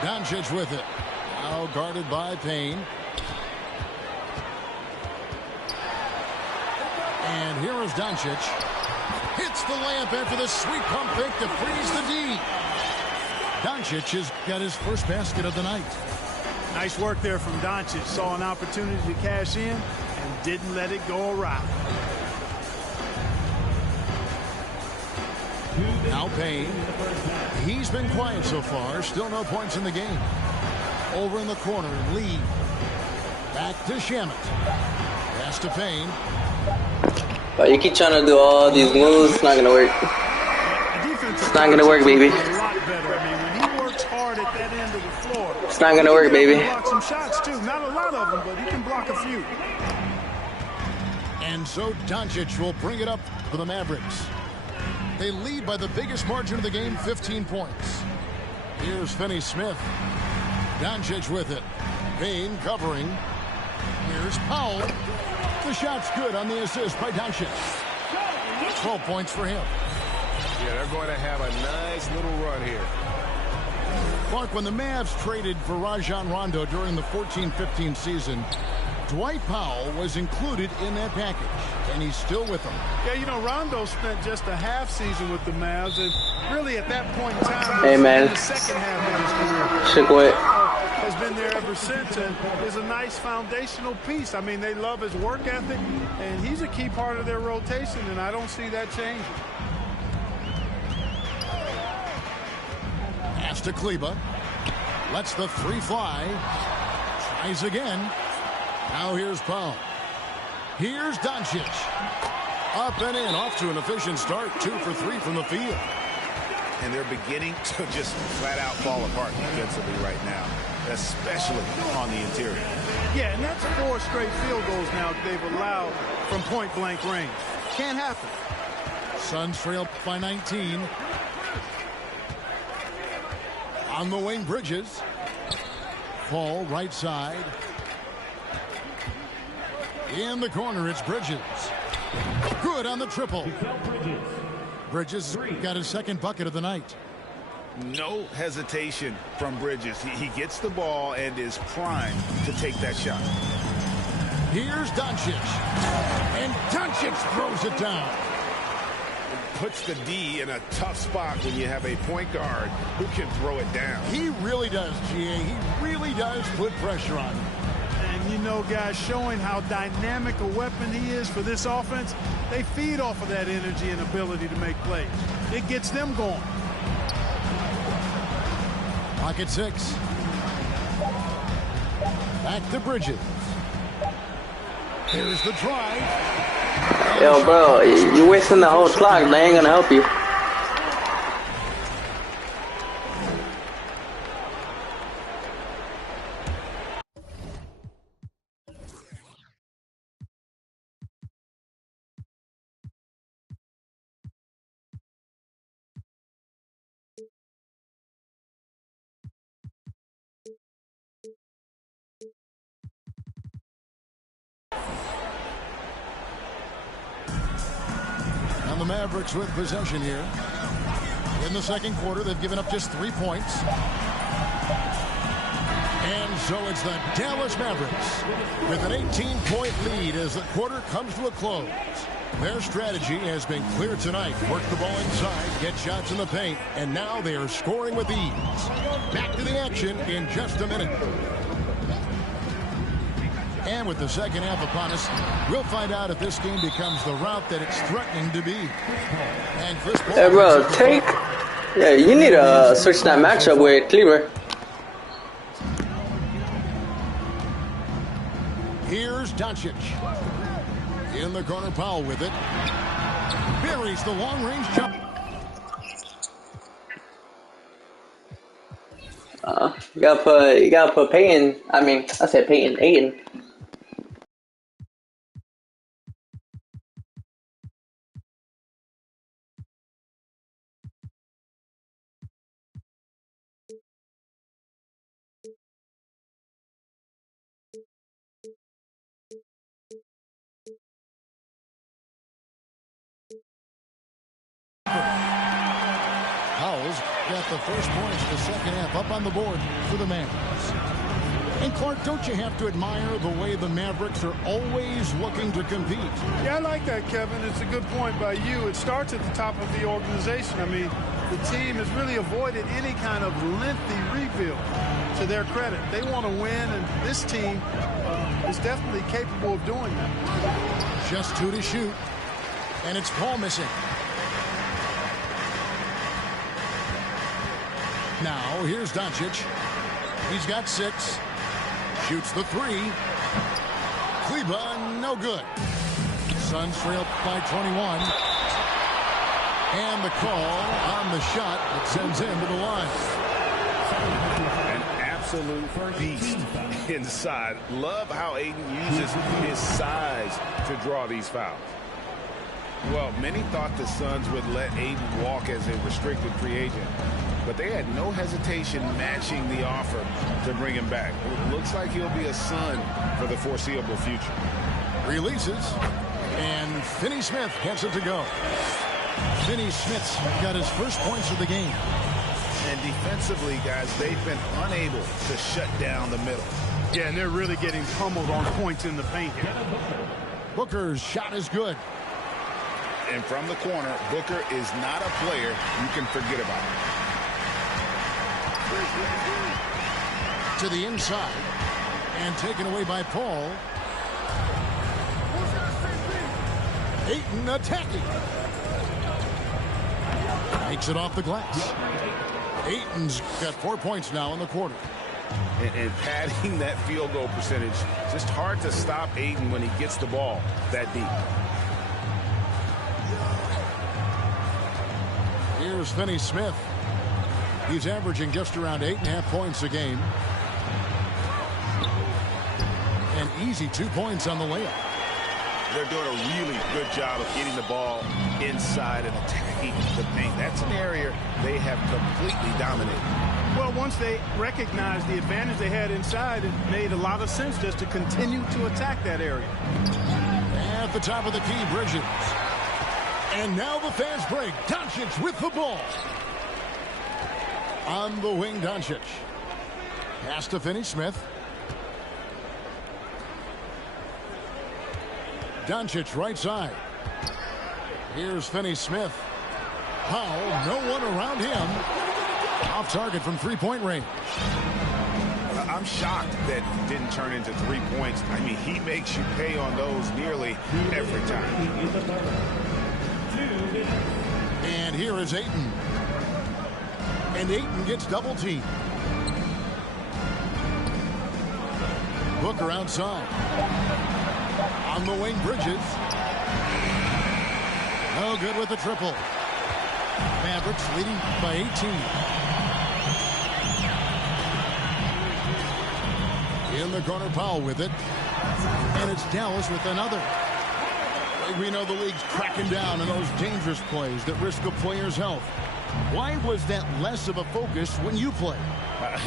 Doncic with it. Now guarded by Payne. And here is Doncic. Hits the layup after the sweet pump fake to freeze the D. Doncic has got his first basket of the night. Nice work there from Doncic. Saw an opportunity to cash in and didn't let it go awry. Now Payne. He's been quiet so far. Still no points in the game. Over in the corner, Lee. Back to Shamet. Pass to Payne. But you keep trying to do all these moves, it's not going to work. It's not going to work, baby. It's not going to work, baby. Block some shots, too. Not a lot of them, but he can block a few. And so Doncic will bring it up for the Mavericks. They lead by the biggest margin of the game, 15 points. Here's Finney Smith. Doncic with it. Payne covering. Here's Powell. The shot's good on the assist by Doncic. 12 points for him. Yeah, they're going to have a nice little run here. Clark, when the Mavs traded for Rajon Rondo during the 14-15 season, Dwight Powell was included in that package, and he's still with them. Yeah, you know, Rondo spent just a half season with the Mavs, and really at that point in time, hey, man. In the second half of his career. Shook what? Has been there ever since, and is a nice foundational piece. I mean, they love his work ethic, and he's a key part of their rotation, and I don't see that changing. Pass to Kleber. Lets the three fly. Tries again. Now here's Powell. Here's Doncic. Up and in. Off to an efficient start. 2 for 3 from the field. And they're beginning to just flat out fall apart defensively right now, especially on the interior. Yeah, and that's 4 straight field goals now they've allowed from point-blank range. Can't happen. Suns trail by 19. On the wing, Bridges. Fall right side. In the corner, it's Bridges. Good on the triple. Bridges got his second bucket of the night. No hesitation from Bridges. He gets the ball and is primed to take that shot. Here's Doncic. And Doncic throws it down. It puts the D in a tough spot when you have a point guard who can throw it down. He really does, GA. He really does put pressure on him. And you know, guys, showing how dynamic a weapon he is for this offense, they feed off of that energy and ability to make plays. It gets them going. Pocket 6. Back to Bridges. Here's the drive. Yo, bro, you're wasting the whole clock. They ain't gonna help you. And the Mavericks with possession here. In the second quarter, they've given up just 3 points. And so it's the Dallas Mavericks with an 18-point lead as the quarter comes to a close. Their strategy has been clear tonight. Work the ball inside, get shots in the paint, and now they are scoring with ease. Back to the action in just a minute. And with the second half upon us, we'll find out if this game becomes the route that it's threatening to be. And Chris Paul. Hey, bro, yeah, you need to switch that matchup with Kleber. Here's Doncic. In the corner, Powell with it. Buries the long-range jump. You gotta put Peyton. I said Peyton. Ayton. Powell's got the first points of the second half up on the board for the Mavericks. And Clark, don't you have to admire the way the Mavericks are always looking to compete? Yeah, I like that, Kevin. It's a good point by you. It starts at the top of the organization. I mean, the team has really avoided any kind of lengthy rebuild. To their credit, they want to win, and this team is definitely capable of doing that. Just 2 to shoot, and it's Paul missing. Now, here's Doncic. He's got 6. Shoots the 3. Kleber, no good. Suns trail by 21. And the call on the shot that sends him to the line. An absolute beast inside. Love how Ayton uses his size to draw these fouls. Well, many thought the Suns would let Ayton walk as a restricted free agent, but they had no hesitation matching the offer to bring him back. It looks like he'll be a Sun for the foreseeable future. Releases, and Finney Smith gets it to go. Finney Smith's got his first points of the game. And defensively, guys, they've been unable to shut down the middle. Yeah, and they're really getting pummeled on points in the paint here. Booker's shot is good. And from the corner, Booker is not a player you can forget about. To the inside, and taken away by Paul. Ayton attacking. Takes it off the glass. Ayton's got 4 points now in the quarter. And padding that field goal percentage, just hard to stop Ayton when he gets the ball that deep. Here's Finney Smith. He's averaging just around 8.5 points a game. An easy 2 points on the layup. They're doing a really good job of getting the ball inside and attacking the paint. That's an area they have completely dominated. Well, once they recognized the advantage they had inside, it made a lot of sense just to continue to attack that area. At the top of the key, Bridges. And now the fast break. Doncic with the ball. On the wing, Doncic. Pass to Finney Smith. Doncic right side. Here's Finney Smith. Powell, no one around him. Off target from three-point range. I'm shocked that didn't turn into 3 points. I mean, he makes you pay on those nearly every time. And here is Ayton. And Ayton gets double teamed. Booker outside. On the wing, Bridges. No good with the triple. Mavericks leading by 18. In the corner, Powell with it. And it's Dallas with another. We know the league's cracking down on those dangerous plays that risk a player's health. Why was that less of a focus when you play?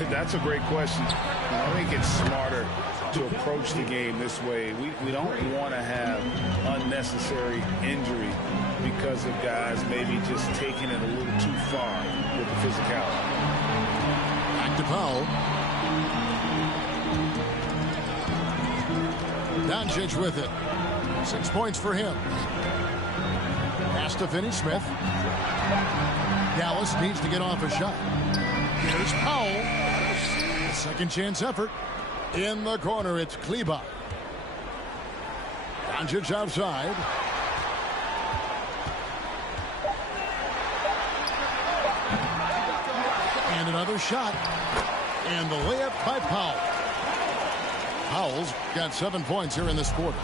That's a great question. I think it's smarter to approach the game this way. We don't want to have unnecessary injury because of guys maybe just taking it a little too far with the physicality. Back to Powell. Doncic with it. 6 points for him. Pass to Finney Smith. Dallas needs to get off a shot. Here's Powell. Second chance effort. In the corner, it's Kleber. Doncic outside. And another shot. And the layup by Powell. Powell's got 7 points here in this quarter.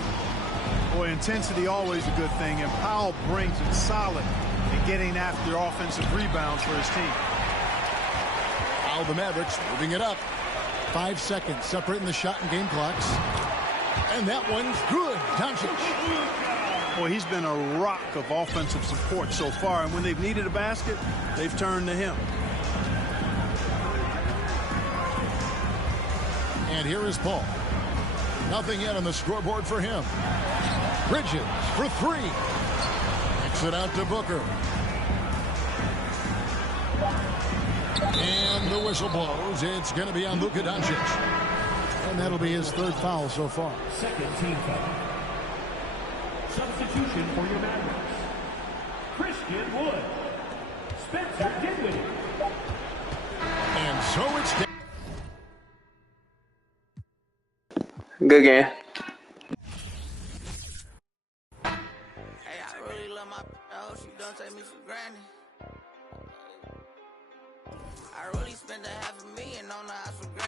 Boy, intensity always a good thing, and Powell brings it solid in getting after offensive rebounds for his team. Now the Mavericks moving it up. 5 seconds separating the shot and game clocks. And that one's good. Doncic. Boy, he's been a rock of offensive support so far, and when they've needed a basket, they've turned to him. And here is Paul. Nothing yet on the scoreboard for him. Bridges for three. Kicks it out to Booker. And the whistle blows. It's going to be on Luka Doncic. And that'll be his third foul so far. Second team foul. Substitution for your Mavericks. Christian Wood. Spencer Dinwiddie. And so it's... Good game. Hey, I really love my house. She don't take me for granted. I really spent $500,000 on her house for granted.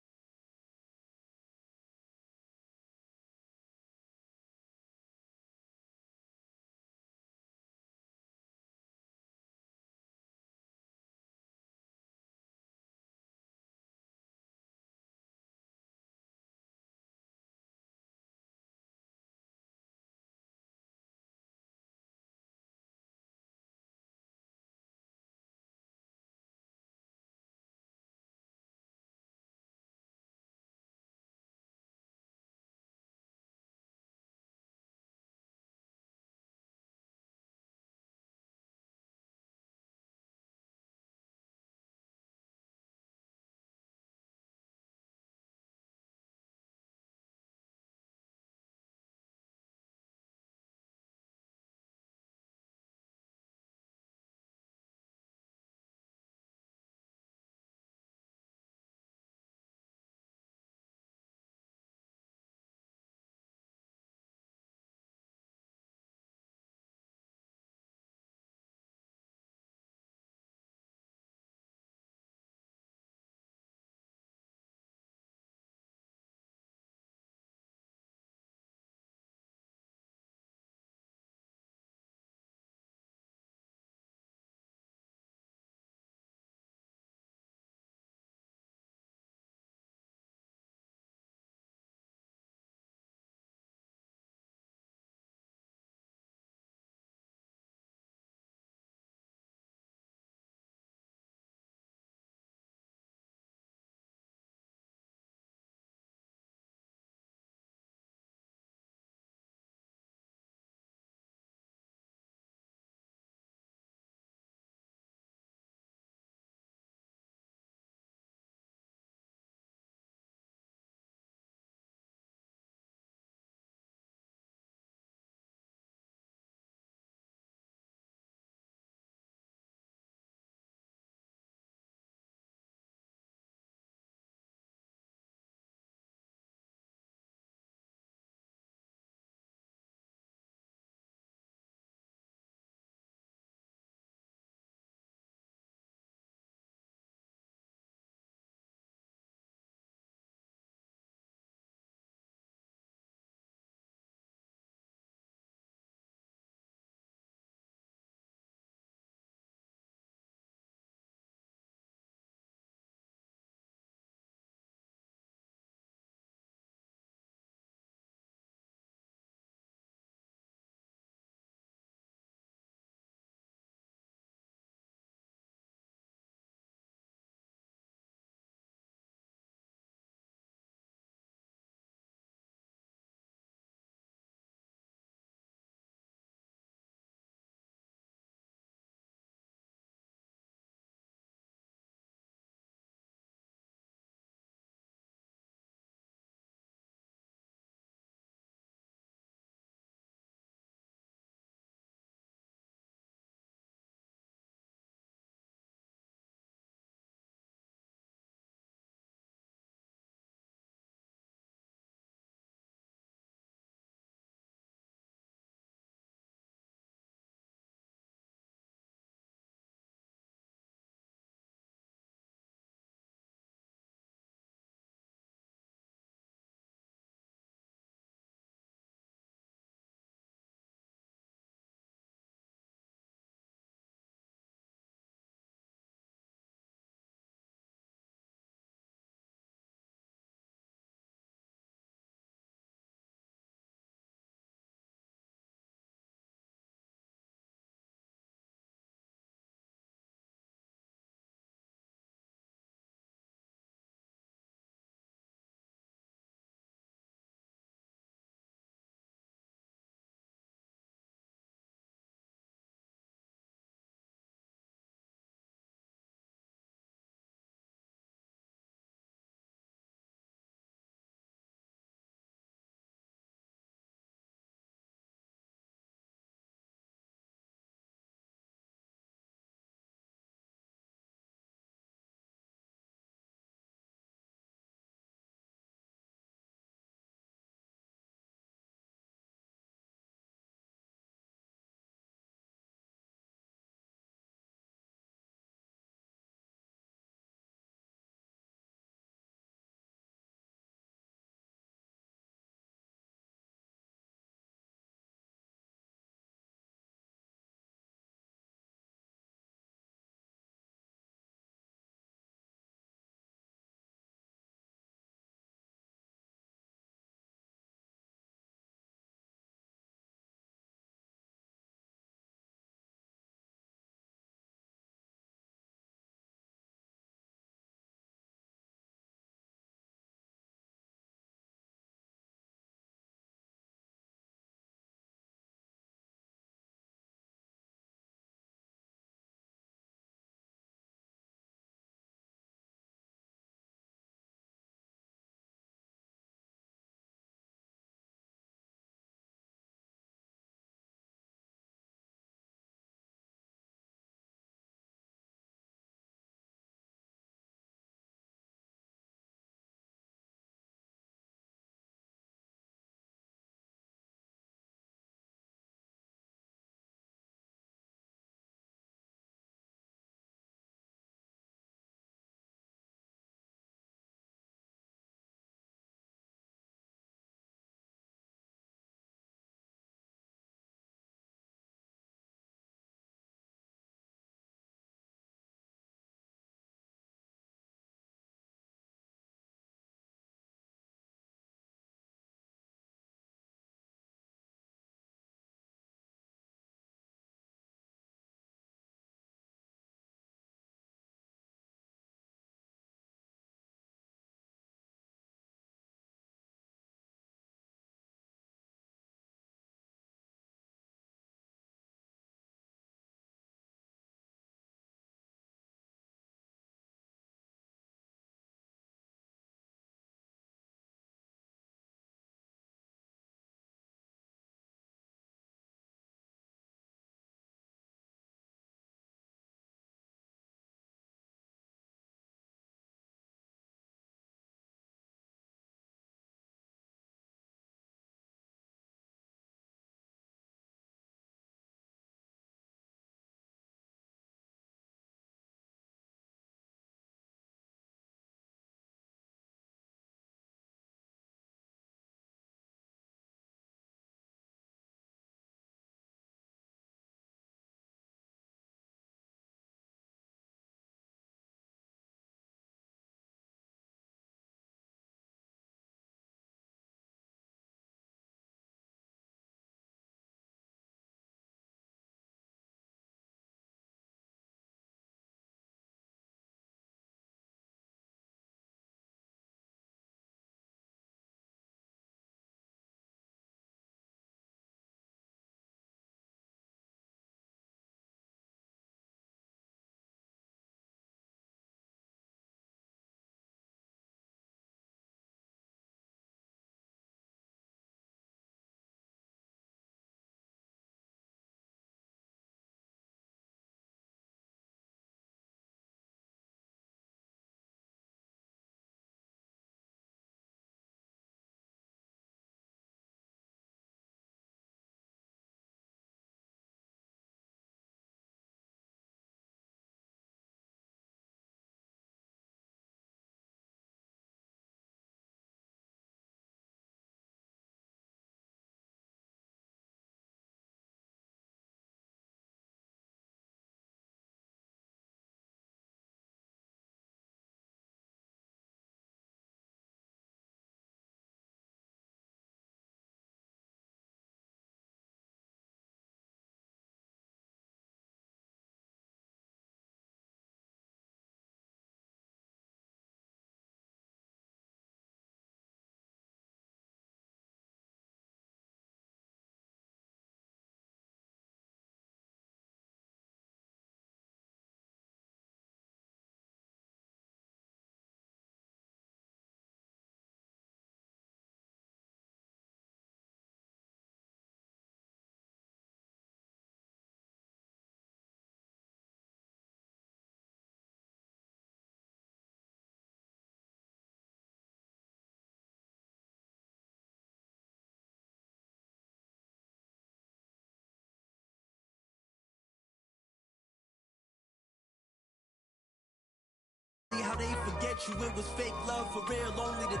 they forget you, it was fake love for real, only the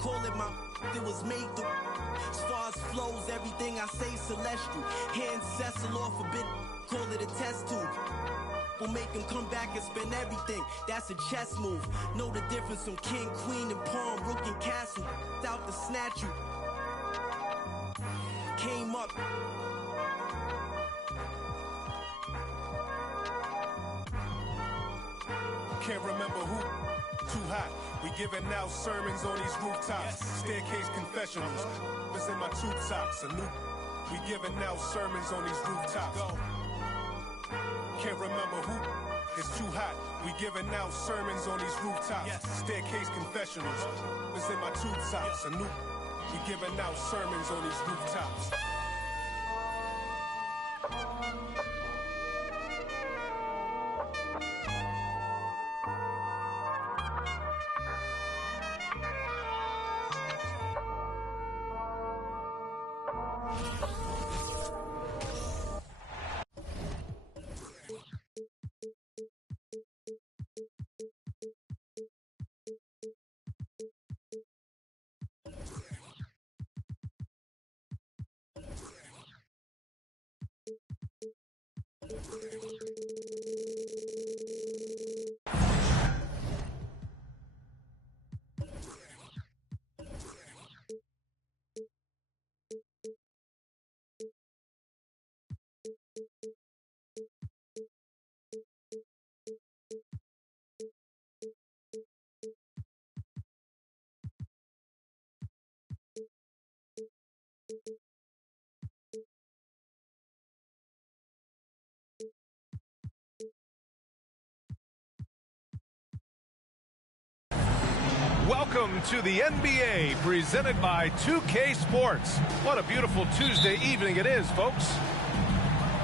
call it my it was made to. As far as flows, everything I say celestial. Hand Cecil off a bit, call it a test tube. Will make him come back and spend everything. That's a chess move. Know the difference from king, queen, and pawn, rook and castle. Out to snatch you. Came up. Can't remember who. Too hot. We giving out sermons on these rooftops. Staircase confessionals. Was in my tube tops. We giving out sermons on these rooftops. Can't remember who. It's too hot. We giving out sermons on these rooftops. Staircase confessionals. Was in my tube tops. We giving out sermons on these rooftops. Welcome to the NBA, presented by 2K Sports. What a beautiful Tuesday evening it is, folks.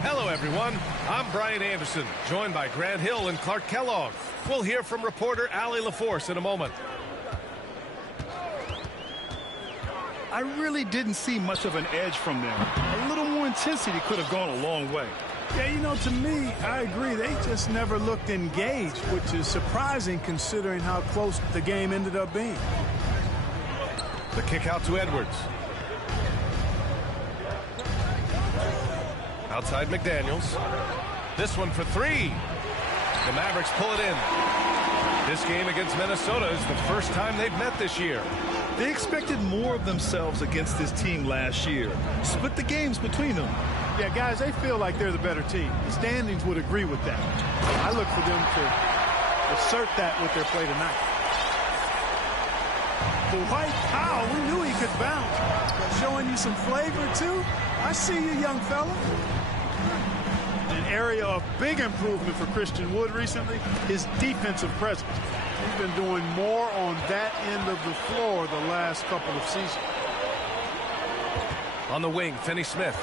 Hello, everyone. I'm Brian Anderson, joined by Grant Hill and Clark Kellogg. We'll hear from reporter Allie LaForce in a moment. I really didn't see much of an edge from them. A little more intensity could have gone a long way. Yeah, you know, to me, I agree. They just never looked engaged, which is surprising considering how close the game ended up being. The kick out to Edwards. Outside McDaniels. This one for three. The Mavericks pull it in. This game against Minnesota is the first time they've met this year. They expected more of themselves against this team last year. Split the games between them. Yeah, guys, they feel like they're the better team. The standings would agree with that. I look for them to assert that with their play tonight. Dwight Powell, we knew he could bounce. Showing you some flavor, too. I see you, young fella. An area of big improvement for Christian Wood recently, his defensive presence. He's been doing more on that end of the floor the last couple of seasons. On the wing, Finney Smith.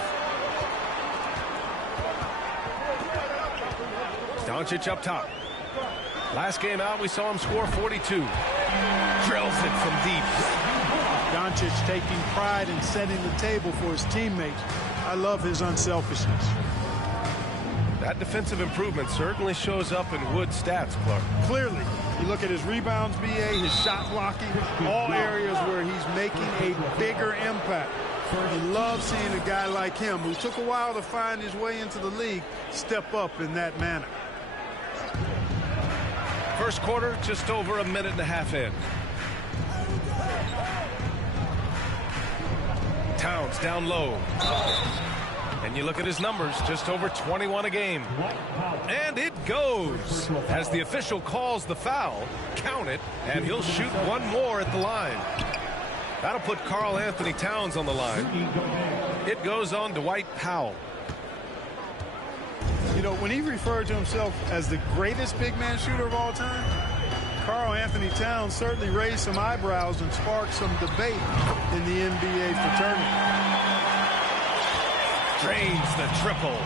Doncic up top. Last game out, we saw him score 42. Drills it from deep. Doncic taking pride in setting the table for his teammates. I love his unselfishness. That defensive improvement certainly shows up in Wood's stats, Clark. Clearly, you look at his rebounds, BA, his shot blocking, all areas where he's making a bigger impact. He loves seeing a guy like him, who took a while to find his way into the league, step up in that manner. First quarter, just over a minute and a half in. Towns down low. And you look at his numbers, just over 21 a game. And it goes. As the official calls the foul, count it, and he'll shoot one more at the line. That'll put Karl Anthony Towns on the line. It goes on Dwight Powell. You know, when he referred to himself as the greatest big man shooter of all time, Karl Anthony Towns certainly raised some eyebrows and sparked some debate in the NBA fraternity. Drains the triple.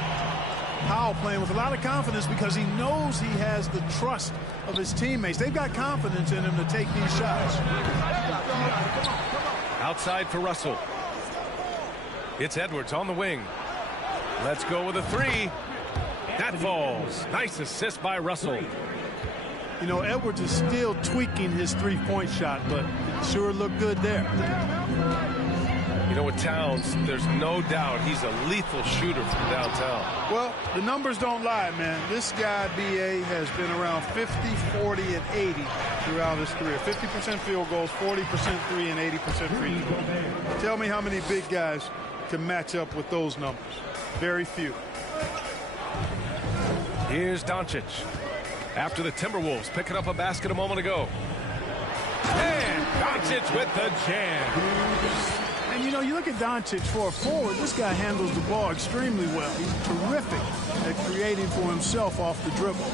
Powell playing with a lot of confidence because he knows he has the trust of his teammates. They've got confidence in him to take these shots. Outside for Russell. It's Edwards on the wing. Let's go with a three. That falls. Nice assist by Russell. You know, Edwards is still tweaking his three-point shot, but it sure looked good there. You know, with Towns, there's no doubt he's a lethal shooter from downtown. Well, the numbers don't lie, man. This guy, B.A., has been around 50, 40, and 80 throughout his career. 50% field goals, 40% three, and 80% free throw. Tell me how many big guys can match up with those numbers. Very few. Here's Doncic. After the Timberwolves picking up a basket a moment ago. And Doncic with the jam. And, you know, you look at Doncic for a forward, this guy handles the ball extremely well. He's terrific at creating for himself off the dribble.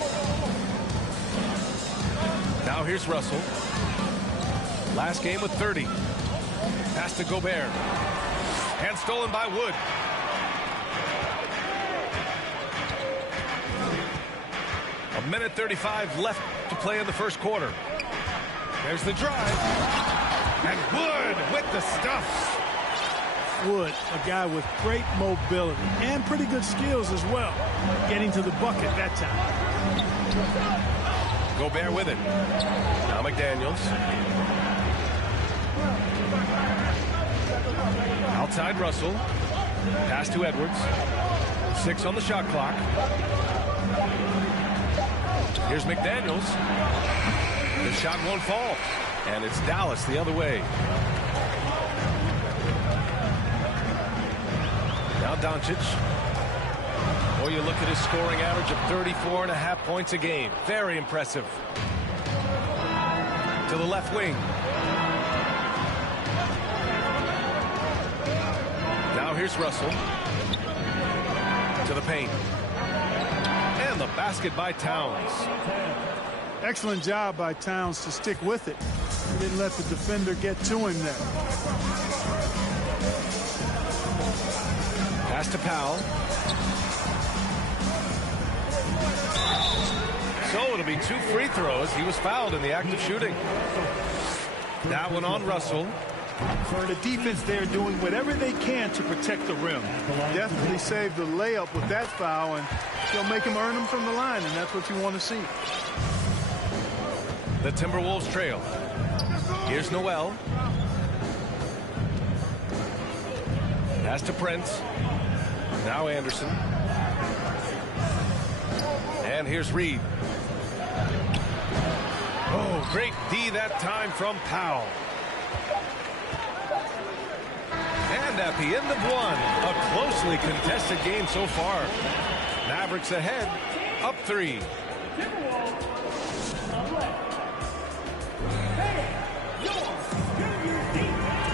Now here's Russell. Last game with 30. Pass to Gobert. And stolen by Wood. A minute 35 left to play in the first quarter. There's the drive. And Wood with the stuff. Wood, a guy with great mobility and pretty good skills as well. Getting to the bucket that time. Gobert with it. Now McDaniels. Outside Russell. Pass to Edwards. 6 on the shot clock. Here's McDaniels. The shot won't fall. And it's Dallas the other way. Now Doncic. Or you look at his scoring average of 34.5 points a game. Very impressive. To the left wing. Now here's Russell. To the paint. And the basket by Towns. Excellent job by Towns to stick with it. He didn't let the defender get to him there. Pass to Powell. So it'll be 2 free throws. He was fouled in the act of shooting. That one on Russell. For the defense, they're doing whatever they can to protect the rim. Definitely saved the layup with that foul, and they'll make him earn them from the line, and that's what you want to see. The Timberwolves trail. Here's Noel. Pass to Prince. Now Anderson. And here's Reed. Oh, great D that time from Powell. And at the end of one, a closely contested game so far. Mavericks ahead, up 3.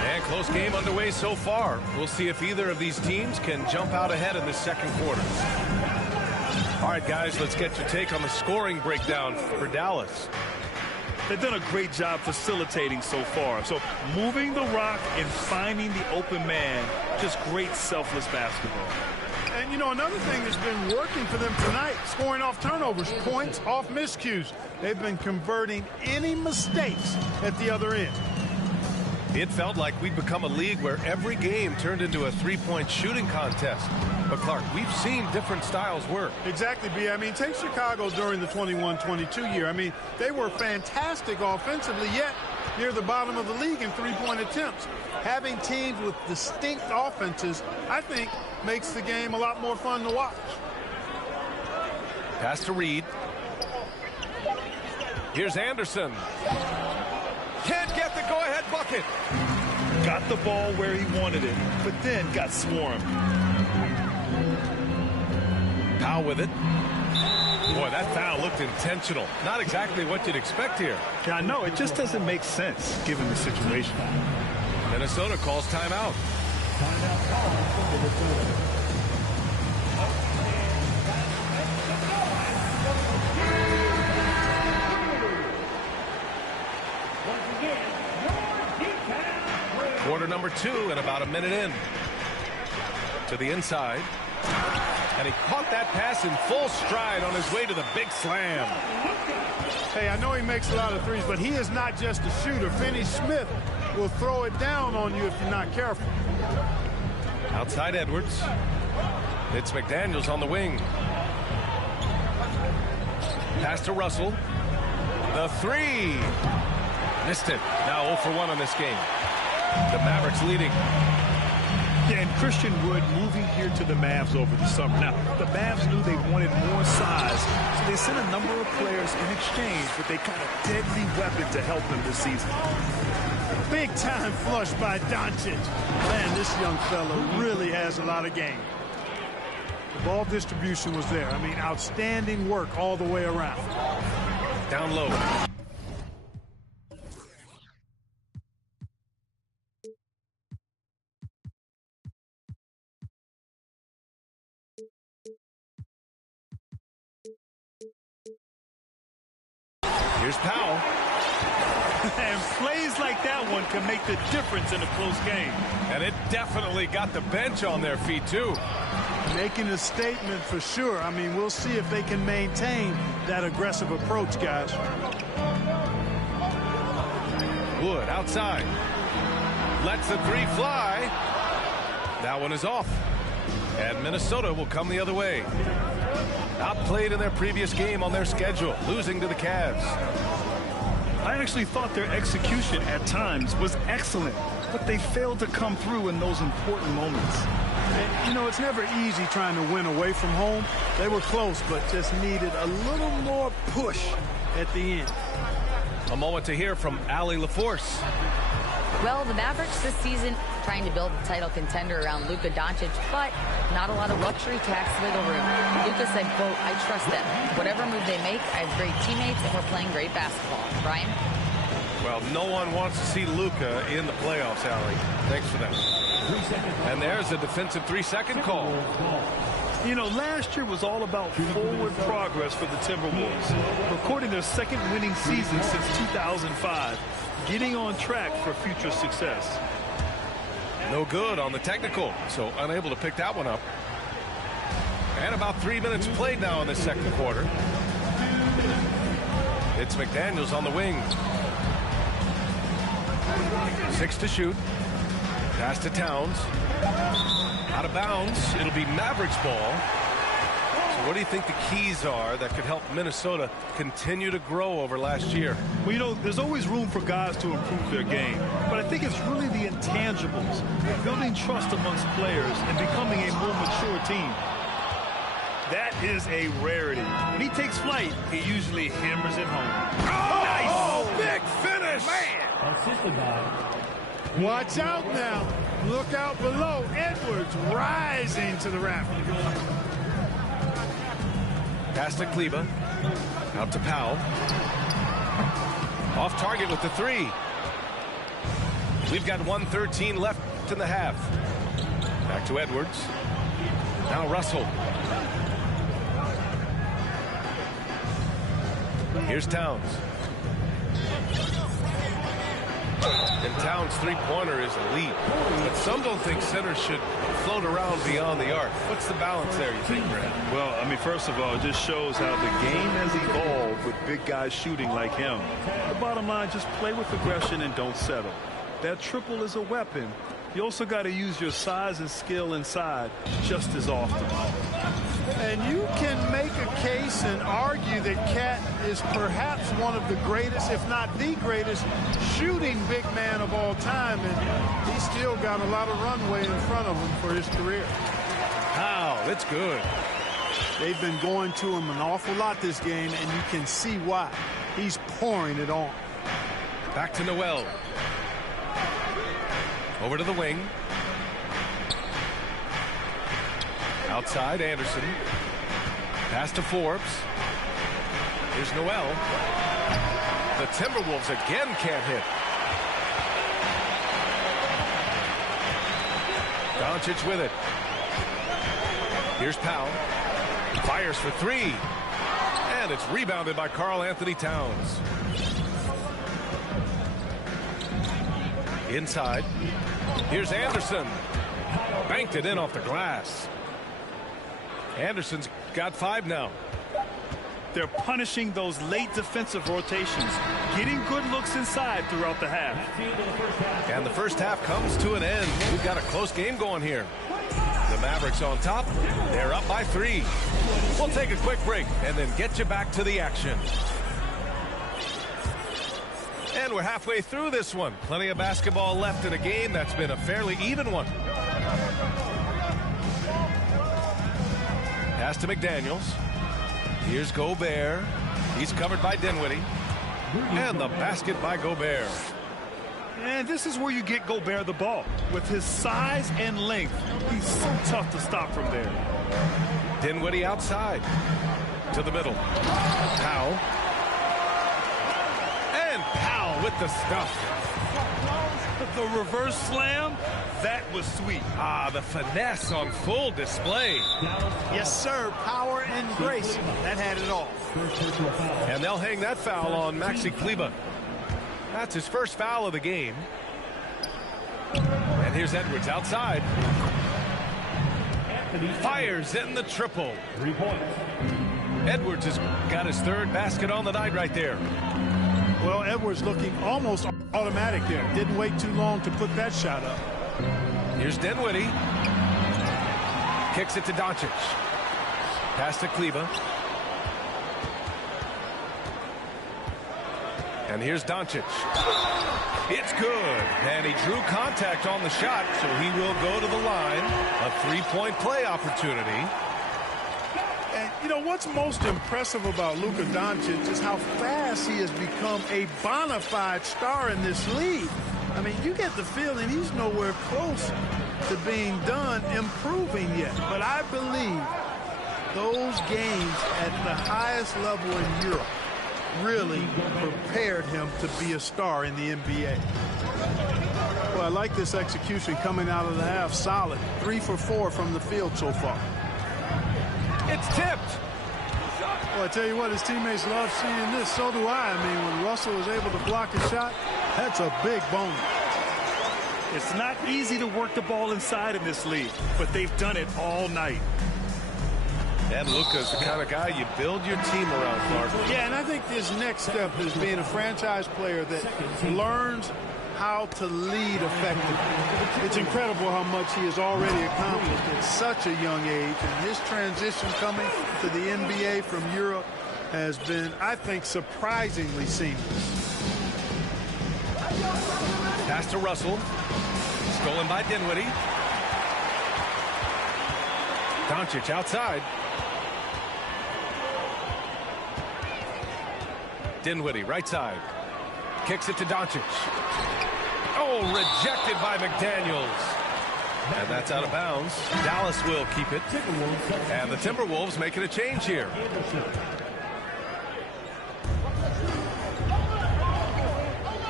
And close game underway so far. We'll see if either of these teams can jump out ahead in this second quarter. All right, guys, let's get your take on the scoring breakdown for Dallas. They've done a great job facilitating so far. So moving the rock and finding the open man, just great selfless basketball. And, you know, another thing that's been working for them tonight, scoring off turnovers, points off miscues. They've been converting any mistakes at the other end. It felt like we'd become a league where every game turned into a three-point shooting contest. But, Clark, we've seen different styles work. Exactly, B. I mean, take Chicago during the 21-22 year. I mean, they were fantastic offensively, yet near the bottom of the league in three-point attempts. Having teams with distinct offenses, I think, makes the game a lot more fun to watch. Pass to Reed. Here's Anderson. Can't get the go-ahead bucket. Got the ball where he wanted it, but then got swarmed. Powell with it. Boy, that foul looked intentional. Not exactly what you'd expect here. Yeah, I know. It just doesn't make sense given the situation. Minnesota calls timeout. Quarter number 2 and about a minute in. To the inside. And he caught that pass in full stride on his way to the big slam. Hey, I know he makes a lot of threes, but he is not just a shooter. Finney Smith will throw it down on you if you're not careful. Outside Edwards. It's McDaniels on the wing. Pass to Russell. The three. Missed it. Now 0 for 1 on this game. The Mavericks leading. Yeah, and Christian Wood moving here to the Mavs over the summer. Now, the Mavs knew they wanted more size, so they sent a number of players in exchange with a kind of deadly weapon to help them this season. Big time flush by Doncic. Man, this young fella really has a lot of game. The ball distribution was there. I mean, outstanding work all the way around. Down low. Here's Powell. And plays like that one can make the difference in a close game. And it definitely got the bench on their feet, too. Making a statement for sure. I mean, we'll see if they can maintain that aggressive approach, guys. Wood outside. Lets the three fly. That one is off. And Minnesota will come the other way. Outplayed in their previous game on their schedule, losing to the Cavs. I actually thought their execution at times was excellent, but they failed to come through in those important moments. And, you know, it's never easy trying to win away from home. They were close, but just needed a little more push at the end. A moment to hear from Allie LaForce. Well, the Mavericks this season trying to build a title contender around Luka Doncic, but not a lot of luxury tax wiggle room. Luka said, quote, I trust them. Whatever move they make, I have great teammates and we're playing great basketball. Brian? Well, no one wants to see Luka in the playoffs, Allie. Thanks for that. And there's a defensive 3-second call. You know, last year was all about forward progress for the Timberwolves, recording their second winning season since 2005, getting on track for future success. No good on the technical, so unable to pick that one up. And about 3 minutes played now in the second quarter. It's McDaniels on the wing. 6 to shoot. Pass to Towns. Out of bounds. It'll be Mavericks ball. So what do you think the keys are that could help Minnesota continue to grow over last year? Well, you know, there's always room for guys to improve their game. But I think it's really the intangibles, building trust amongst players and becoming a more mature team. That is a rarity. When he takes flight, he usually hammers it home. Oh, nice! Big finish! Man! Assisted by... Watch out now. Look out below. Edwards rising to the rafters. Pass to Kleba. Out to Powell. Off target with the three. We've got 1:13 left in the half. Back to Edwards. Now Russell. Here's Towns. And Towns' three-pointer is elite. But some don't think centers should float around beyond the arc. What's the balance there, you think, Brad? Well, I mean, first of all, it just shows how the game has evolved with big guys shooting like him. The bottom line, just play with aggression and don't settle. That triple is a weapon. You also got to use your size and skill inside just as often. And you can make a case and argue that Cat is perhaps one of the greatest, if not the greatest, shooting big man of all time. And he's still got a lot of runway in front of him for his career. Wow, that's good. They've been going to him an awful lot this game, and you can see why. He's pouring it on. Back to Noel. Over to the wing. Outside, Anderson. Pass to Forbes. Here's Noel. The Timberwolves again can't hit. Doncic with it. Here's Powell. Fires for three. And it's rebounded by Karl-Anthony Towns. Inside. Here's Anderson. Banked it in off the glass. Anderson's got 5 now. They're punishing those late defensive rotations, getting good looks inside throughout the half. And the first half comes to an end. We've got a close game going here. The Mavericks on top. They're up by 3. We'll take a quick break and then get you back to the action. And we're halfway through this one. Plenty of basketball left in a game that's been a fairly even one. Pass to McDaniels. Here's Gobert. He's covered by Dinwiddie. And the basket by Gobert. And this is where you get Gobert the ball. With his size and length, he's so tough to stop from there. Dinwiddie outside. To the middle. Powell. And Powell with the stuff. The reverse slam, that was sweet. Ah, the finesse on full display. Yes, sir. Power and grace. That had it all. And they'll hang that foul on Maxi Kleber. That's his first foul of the game. And here's Edwards outside. Fires in the triple. 3 points. Edwards has got his third basket on the night right there. Well, Edwards looking almost automatic there. Didn't wait too long to put that shot up. Here's Dinwiddie. Kicks it to Doncic. Pass to Kleber. And here's Doncic. It's good. And he drew contact on the shot, so he will go to the line. A three-point play opportunity. And, you know, what's most impressive about Luka Doncic is how fast he has become a bona fide star in this league. I mean, you get the feeling he's nowhere close to being done improving yet. But I believe those games at the highest level in Europe really prepared him to be a star in the NBA. Well, I like this execution coming out of the half. Solid. 3 for 4 from the field so far. It's tipped. Well, I tell you what, his teammates love seeing this. So do I. I mean, when Russell is able to block a shot, that's a big bonus. It's not easy to work the ball inside in this league, but they've done it all night. And Luka's the kind of guy you build your team around, Clark. Yeah, and I think this next step is being a franchise player that learns how to lead effectively. It's incredible how much he has already accomplished at such a young age, and his transition coming to the NBA from Europe has been, I think, surprisingly seamless. Pass to Russell. Stolen by Dinwiddie. Doncic outside. Dinwiddie, right side. Kicks it to Doncic. Oh, rejected by McDaniels. And that's out of bounds. Dallas will keep it. And the Timberwolves making a change here.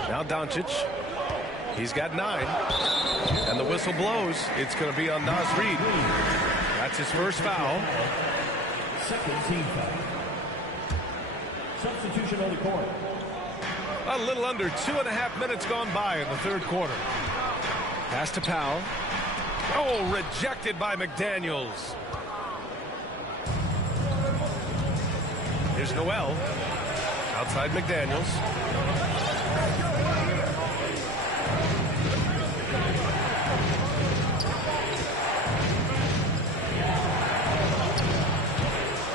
Now Doncic. He's got 9. And the whistle blows. It's going to be on Naz Reid. That's his first foul. Second team foul. Substitution on the court. A little under 2.5 minutes gone by in the third quarter. Pass to Powell. Oh, rejected by McDaniels. Here's Noel. Outside McDaniels.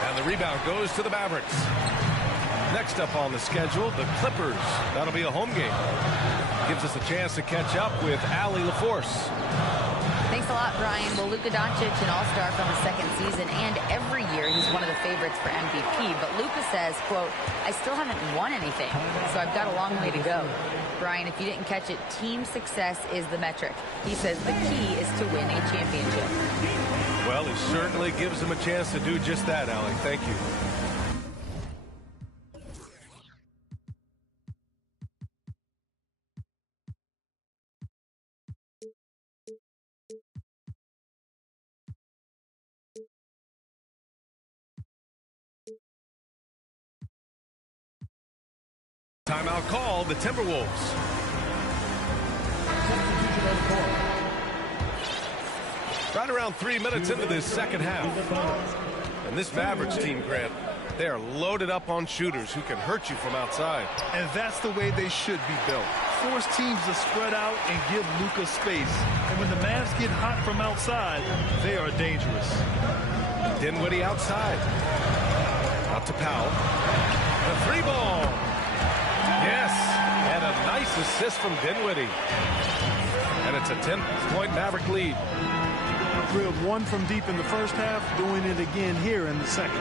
And the rebound goes to the Mavericks. Next up on the schedule, the Clippers. That'll be a home game. Gives us a chance to catch up with Allie LaForce. Thanks a lot, Brian. Well, Luka Doncic, an all-star from his second season, and every year he's one of the favorites for MVP. But Luka says, quote, I still haven't won anything, so I've got a long way to go. Brian, if you didn't catch it, team success is the metric. He says the key is to win a championship. Well, it certainly gives him a chance to do just that, Allie. Thank you. Timeout call, the Timberwolves. Right around 3 minutes into this second half. And this Mavericks team, Grant, they are loaded up on shooters who can hurt you from outside. And that's the way they should be built. Force teams to spread out and give Luka space. And when the Mavs get hot from outside, they are dangerous. Dinwiddie outside. Out to Powell. The 3 ball. Yes. And a nice assist from Dinwiddie. And it's a 10-point Maverick lead. Drilled one from deep in the first half, doing it again here in the second.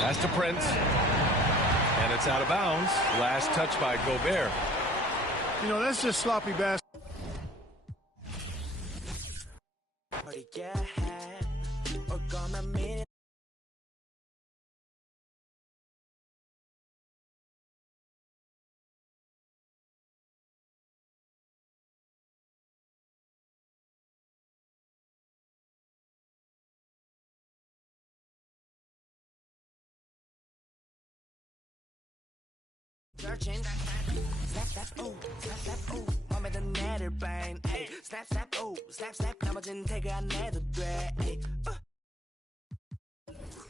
Pass to Prince. And it's out of bounds. Last touch by Gobert. You know, that's just sloppy basketball. Searching, snap, snap, oh, snap, snap, oh, 맘에도 내를 뺀, ay, snap, snap, oh, snap, snap, 나머진 태그 안 해도 돼, ay,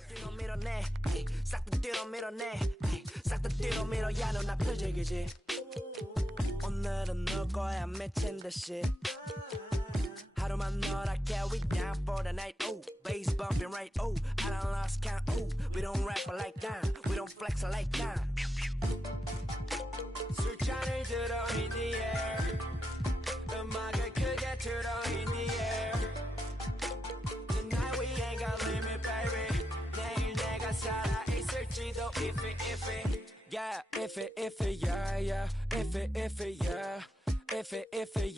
뒤로 밀어내, ay, 싹 다 뒤로 밀어내, ay, 싹 다 뒤로 밀어야 넌 앞을 즐기지. 오늘은 놀 거야 미친 듯이. 하루만 놀아게, we down for the night, oh, bass bumping right, oh, I done lost count, oh, we don't rap like that, we don't flex like that. 술잔을 들어 in the air 음악을 크게 틀어 in the air Tonight we ain't got limit baby 내일 내가 살아있을지도 if it yeah if it yeah yeah if it yeah if it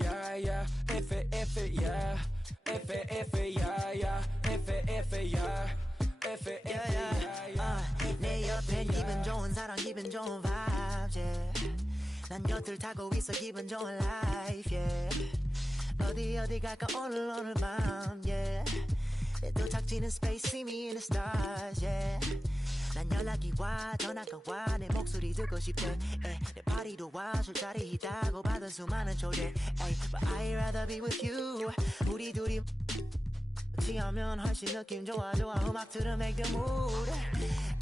yeah yeah if it yeah if it yeah yeah if it yeah if it yeah 내 옆에 기분 좋은 사람 기분 좋은 vibes yeah 난 곁을 타고 있어 기분 좋은 life yeah 어디 갈까 오늘 밤 yeah 내 도착지는 space see me in the stars yeah 난 연락이 와 전화가 와 내 목소리 듣고 싶대 내 파티도 와 술자리 있다고 받은 수많은 초대 but I'd rather be with you 우리 둘이 취하면 훨씬 느낌 좋아 음악 들어 make the mood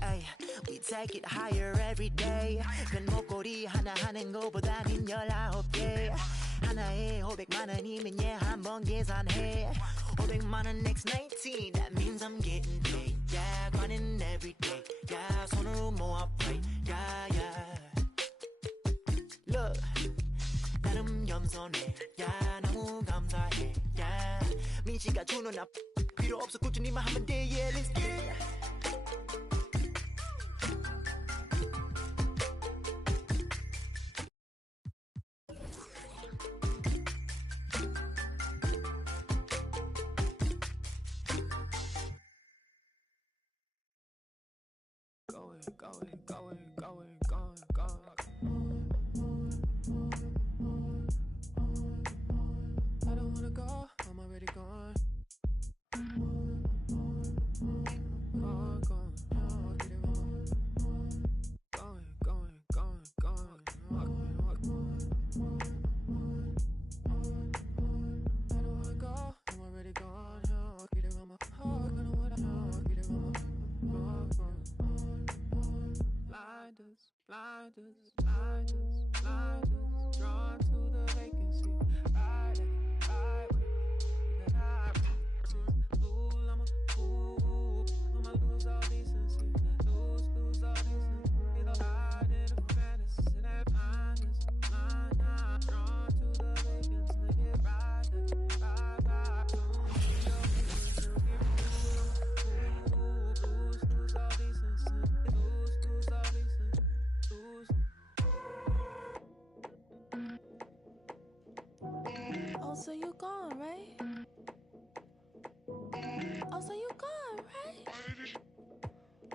ay, we take it higher every day 큰 목걸이 하나 하는 거보다는 19개 하나에 500만원 이면 한번 계산해 500만원 next 19 that means I'm getting paid yeah grinding every day yeah 손으로 모아 pray yeah yeah look 나름 겸손해 yeah 너무 감사해 yeah 민지가 주는 앞 필요 없어 꾸준히만 하면 돼 yeah let's get it I don't wanna go, I'm already gone. Blinders, drawn to the vacancy. Ride Ooh, I'ma lose all decency. Lose all decency. Ride in a fantasy, that blinders, drawn to the vacancy. Ride lose all decency. Lose all decency. Oh, so you gone, right? Oh, so you gone, right?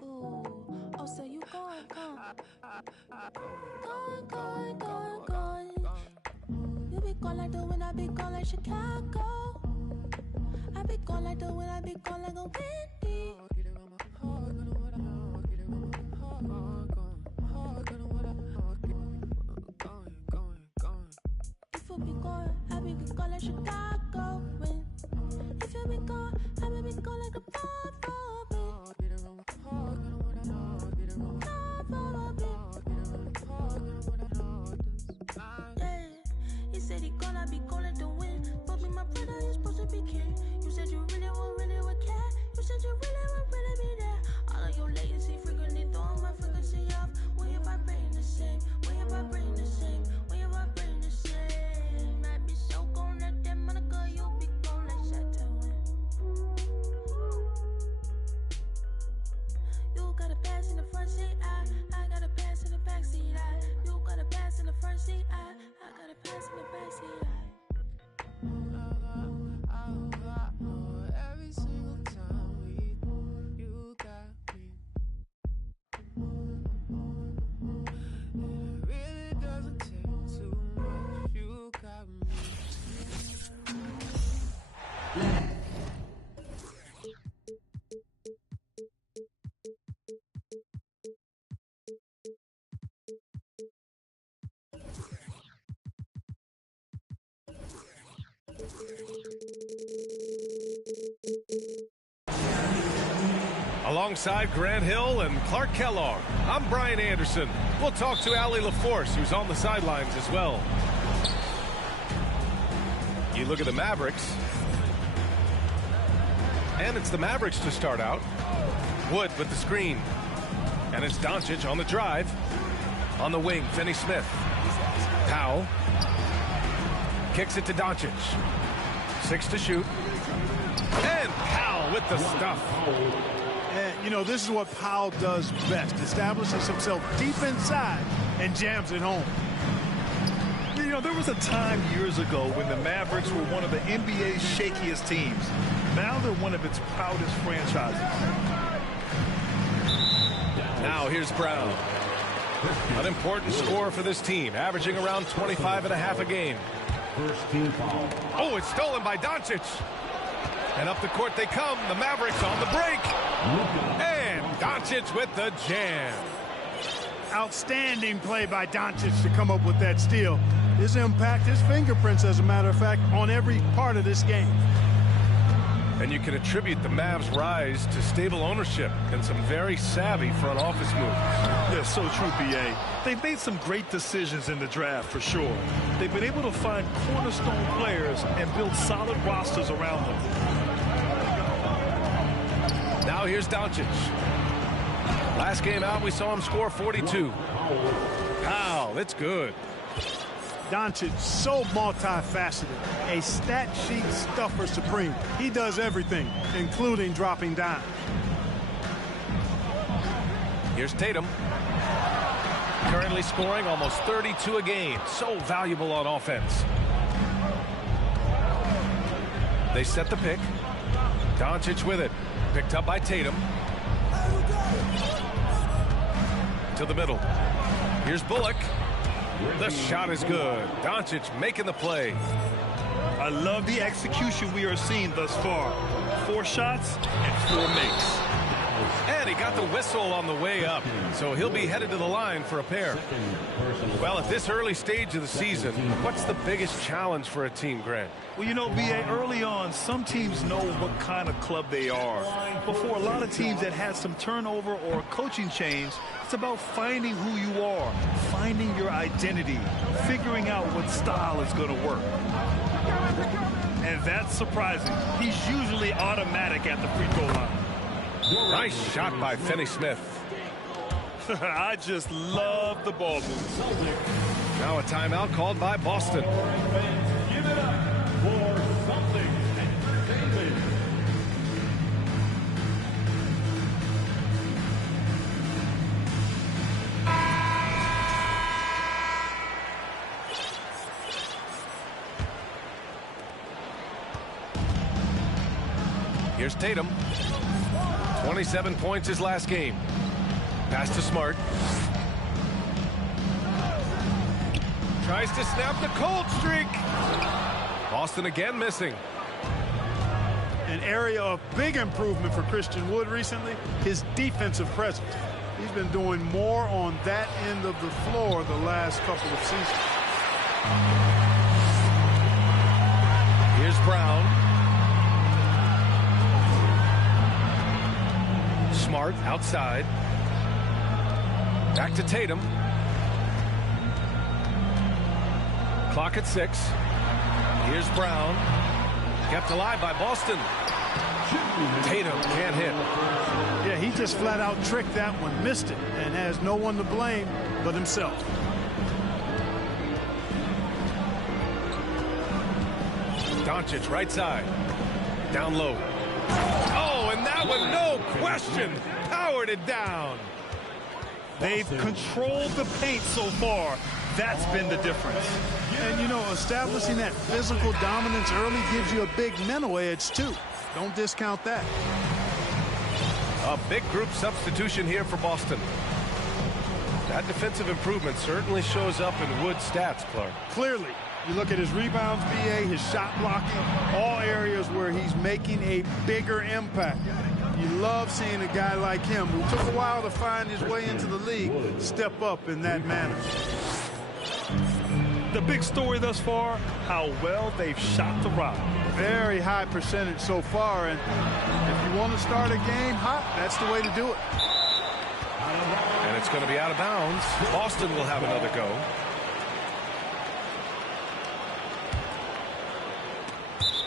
Ooh, oh, so you gone. Gone. You be gone like the wind, I be gone like Chicago. I be gone like the wind, I be gone like a windy. If you be gone, I be gone like Chicago. If you be gone, I be gone like a yeah, you said he gone, I be gone like the wind. But me, my brother, you're supposed to be king. You said you really would care. You said you really be there. All of your latency frequently throwing my frequency off. When your vibrating the same, when your vibrating the same. Alongside Grant Hill and Clark Kellogg, I'm Brian Anderson. We'll talk to Allie LaForce, who's on the sidelines as well. You look at the Mavericks, and it's the Mavericks to start out. Wood with the screen, and it's Doncic on the drive. On the wing, Finney-Smith. Powell kicks it to Doncic. 6 to shoot. And Powell with the stuff. And, you know, this is what Powell does best. Establishes himself deep inside and jams it home. You know, there was a time years ago when the Mavericks were one of the NBA's shakiest teams. Now they're one of its proudest franchises. Now here's Brown. An important score for this team, averaging around 25.5 a game. First team foul. Oh, it's stolen by Doncic. And up the court they come. The Mavericks on the break. And Doncic with the jam. Outstanding play by Doncic to come up with that steal. His impact, his fingerprints, as a matter of fact, on every part of this game. And you can attribute the Mavs' rise to stable ownership and some very savvy front office moves. Yeah, so true, B.A. They've made some great decisions in the draft, for sure. They've been able to find cornerstone players and build solid rosters around them. Now here's Doncic. Last game out, we saw him score 42. Wow, that's good. Doncic, so multifaceted, a stat sheet stuffer supreme. He does everything, including dropping down. Here's Tatum. Currently scoring almost 32 a game. So valuable on offense. They set the pick. Doncic with it. Picked up by Tatum. To the middle. Here's Bullock. The shot is good. Doncic making the play. I love the execution we are seeing thus far. 4 shots and 4 makes. And he got the whistle on the way up, so he'll be headed to the line for a pair. Well, at this early stage of the season, what's the biggest challenge for a team, Grant? Well, you know, B.A., early on, some teams know what kind of club they are. But for a lot of teams that had some turnover or coaching change, it's about finding who you are, finding your identity, figuring out what style is going to work. And that's surprising. He's usually automatic at the free throw line. Nice shot by Finney-Smith. I just love the ball move. Now a timeout called by Boston. Give it up for something entertainment. Here's Tatum. 27 points his last game. Pass to Smart. Tries to snap the cold streak. Boston again missing. An area of big improvement for Christian Wood recently, his defensive presence. He's been doing more on that end of the floor the last couple of seasons. Here's Brown. Smart outside. Back to Tatum. Clock at 6. Here's Brown. Kept alive by Boston. Tatum can't hit. Yeah, he just flat out tricked that one, missed it, and has no one to blame but himself. Doncic right side. Down low. Oh, and that one, no question, powered it down. They've controlled the paint so far. That's been the difference. And, you know, establishing that physical dominance early gives you a big mental edge, too. Don't discount that. A big group substitution here for Boston. That defensive improvement certainly shows up in Wood's stats, Clark. Clearly. You look at his rebounds, BA, his shot blocking, all areas where he's making a bigger impact. You love seeing a guy like him, who took a while to find his way into the league, step up in that manner. The big story thus far, how well they've shot the rock. Very high percentage so far, and if you want to start a game hot, that's the way to do it. And it's going to be out of bounds. Boston will have another go.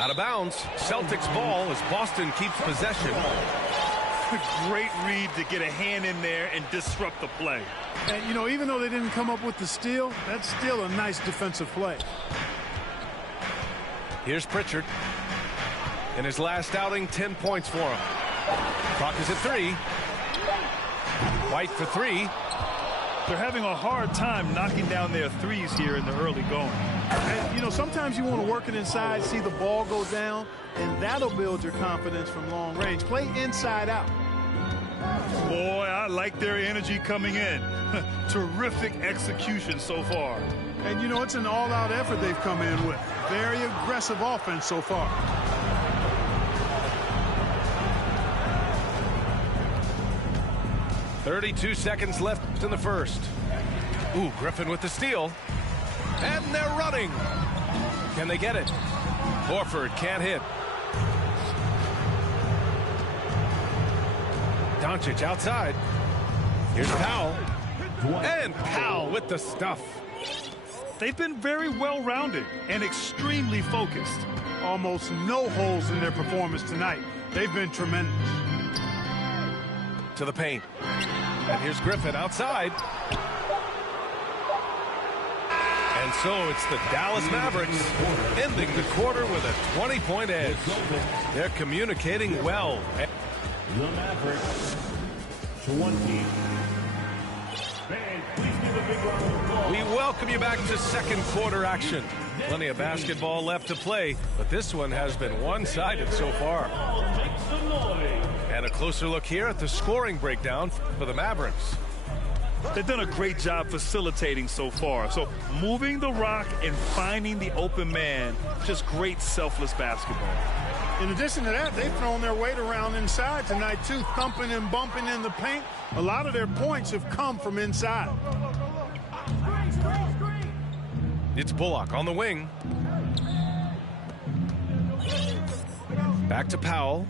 Out of bounds. Celtics ball as Boston keeps possession. Great read to get a hand in there and disrupt the play. And, you know, even though they didn't come up with the steal, that's still a nice defensive play. Here's Pritchard. In his last outing, 10 points for him. Clock is at 3. White for 3. They're having a hard time knocking down their threes here in the early going. And, you know, sometimes you want to work it inside, see the ball go down, and that'll build your confidence from long range. Play inside out. Boy, I like their energy coming in. Terrific execution so far. And, you know, it's an all-out effort they've come in with. Very aggressive offense so far. .32 seconds left in the first. Ooh, Griffin with the steal. And they're running. Can they get it? Horford can't hit. Doncic outside. Here's Powell. And Powell with the stuff. They've been very well-rounded and extremely focused. Almost no holes in their performance tonight. They've been tremendous. To the paint. And here's Griffin outside. And so it's the Dallas Mavericks ending the quarter with a 20-point edge. They're communicating well. The Mavericks 20. We welcome you back to second quarter action. Plenty of basketball left to play, but this one has been one-sided so far. And a closer look here at the scoring breakdown for the Mavericks. They've done a great job facilitating so far. So moving the rock and finding the open man, just great selfless basketball. In addition to that, they've thrown their weight around inside tonight, too, thumping and bumping in the paint. A lot of their points have come from inside. It's Bullock on the wing. Back to Powell.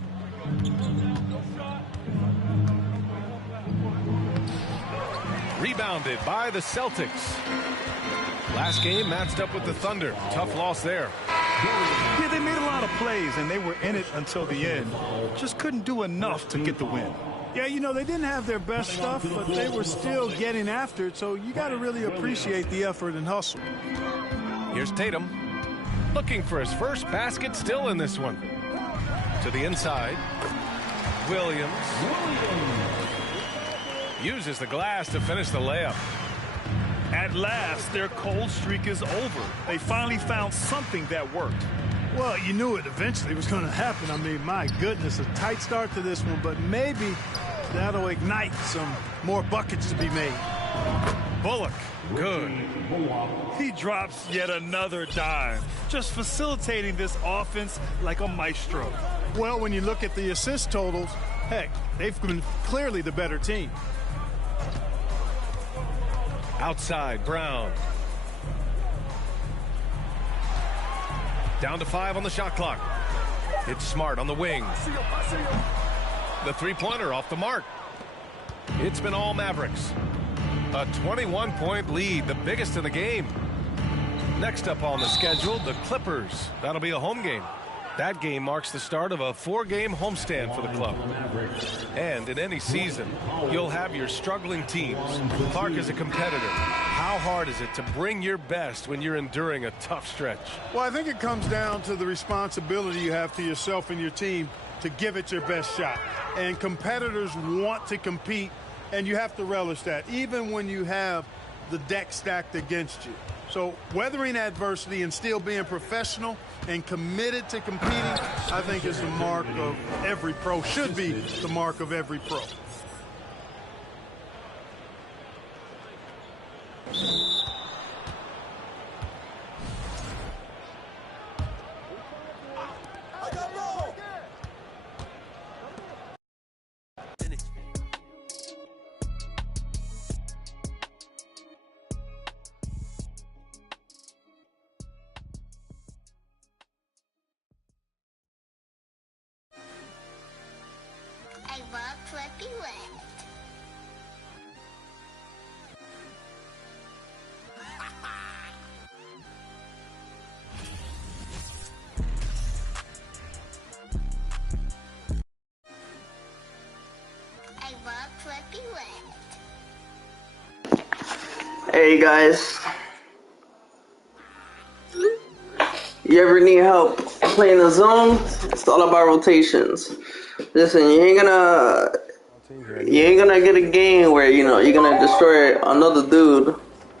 Rebounded by the Celtics. Last game matched up with the Thunder. Tough loss there. Yeah, they made a lot of plays, and they were in it until the end. Just couldn't do enough to get the win. Yeah, you know, they didn't have their best stuff, but they were still getting after it, so you got to really appreciate the effort and hustle. Here's Tatum. Looking for his first basket, still in this one. To the inside. Williams. Uses the glass to finish the layup. At last, their cold streak is over. They finally found something that worked. Well, you knew it eventually was going to happen. I mean, my goodness, a tight start to this one, but maybe that'll ignite some more buckets to be made. Bullock, good. He drops yet another dime, just facilitating this offense like a maestro. Well, when you look at the assist totals, heck, they've been clearly the better team. Outside, Brown. Down to 5 on the shot clock. It's Smart on the wing. The three-pointer off the mark. It's been all Mavericks. A 21-point lead, the biggest in the game. Next up on the schedule, the Clippers. That'll be a home game. That game marks the start of a 4-game homestand for the club. And in any season, you'll have your struggling teams. Clark is a competitor. How hard is it to bring your best when you're enduring a tough stretch? Well, I think it comes down to the responsibility you have to yourself and your team to give it your best shot. And competitors want to compete, and you have to relish that, even when you have the deck stacked against you. So weathering adversity and still being professional and committed to competing, I think is the mark of every pro, should be the mark of every pro. walk flippy left. I walk flippy left. Hey guys, you ever need help playing the zone? It's all about rotations. Listen, you ain't gonna get a game where you're gonna destroy another dude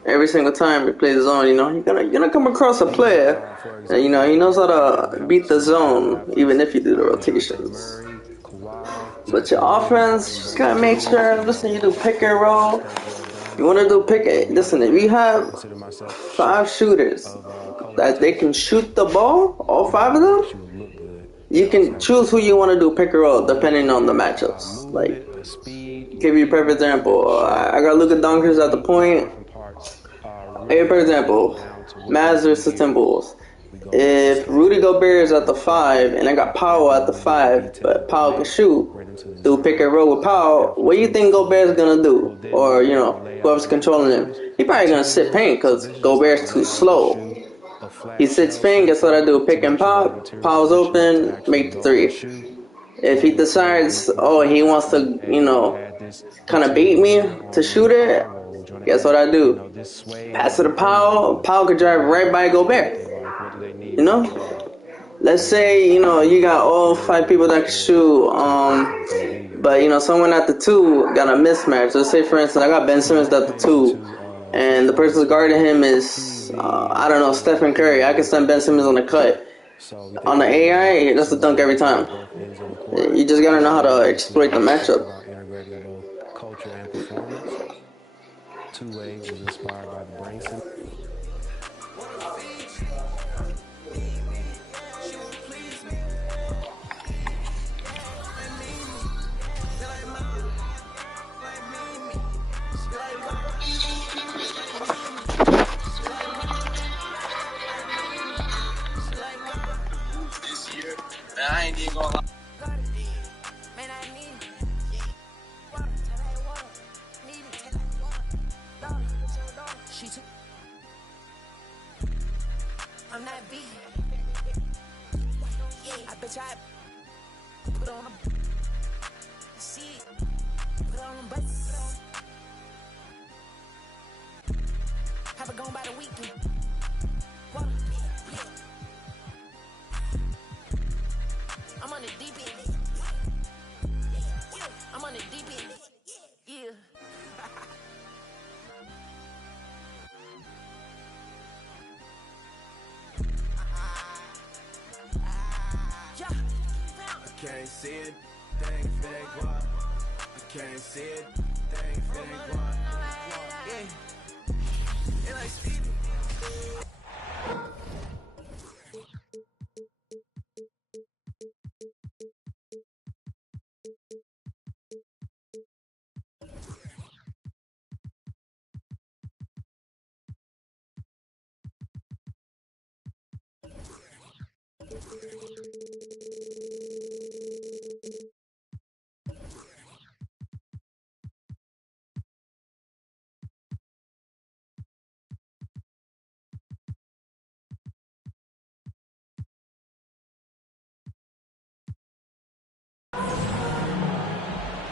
every single time you play the zone. You're gonna come across a player and he knows how to beat the zone even if you do the rotations. But your offense, you just gotta make sure. Listen, you do pick and roll. You wanna do pick it. Listen, if you have 5 shooters that they can shoot the ball, all 5 of them, you can choose who you want to do pick and roll depending on the matchups. Like, give you a perfect example. I got Luka Doncic at the point. Hey, for example, Mavs versus Timberwolves. If Rudy Gobert is at the 5 and I got Powell at the 5, but Powell can shoot, do pick and roll with Powell, what do you think Gobert's gonna do? Or whoever's controlling him, he probably gonna sit paint because Gobert's too slow. He sits paint, guess what I do? Pick and pop, Powell's open, make the 3. If he decides, he wants to, kind of bait me to shoot it, guess what I do? Pass it to Powell. Powell could drive right by Gobert. Let's say, you got all 5 people that can shoot, but, someone at the 2 got a mismatch. Let's say, for instance, I got Ben Simmons at the 2, and the person who's guarding him is, I don't know, Stephen Curry. I can send Ben Simmons on the cut. On the AI, that's a dunk every time. You just gotta know how to exploit the matchup. Culture and performance. 2A was inspired by the brain center. I ain't even gonna lie. I'm not vegan. Yeah, I bet I put on a see, put on a bus. Have it gone by the weekend. I'm on the deep end. I'm on the deep end. Yeah. I can't see it, thing if it ain't guap. I can't see it, thing if it ain't guap. Yeah, it like Stevie.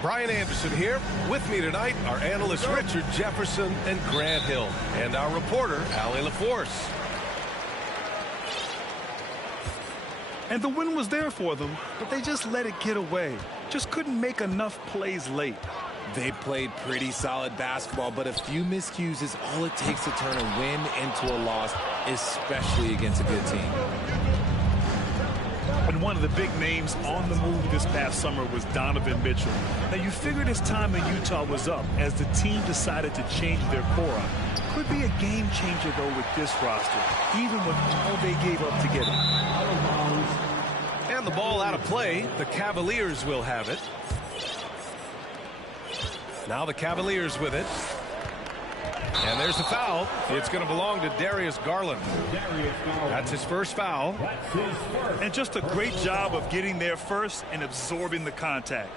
Brian Anderson here. With me tonight, our analysts Richard Jefferson and Grant Hill, and our reporter, Allie LaForce. And the win was there for them, but they just let it get away. Just couldn't make enough plays late. They played pretty solid basketball, but a few miscues is all it takes to turn a win into a loss, especially against a good team. And one of the big names on the move this past summer was Donovan Mitchell. Now, you figured his time in Utah was up as the team decided to change their core up. Could be a game changer, though, with this roster, even with all they gave up to get him. And the ball out of play. The Cavaliers will have it. Now the Cavaliers with it. And there's the foul. It's going to belong to Darius Garland. That's his first foul. And just a great job of getting there first and absorbing the contact.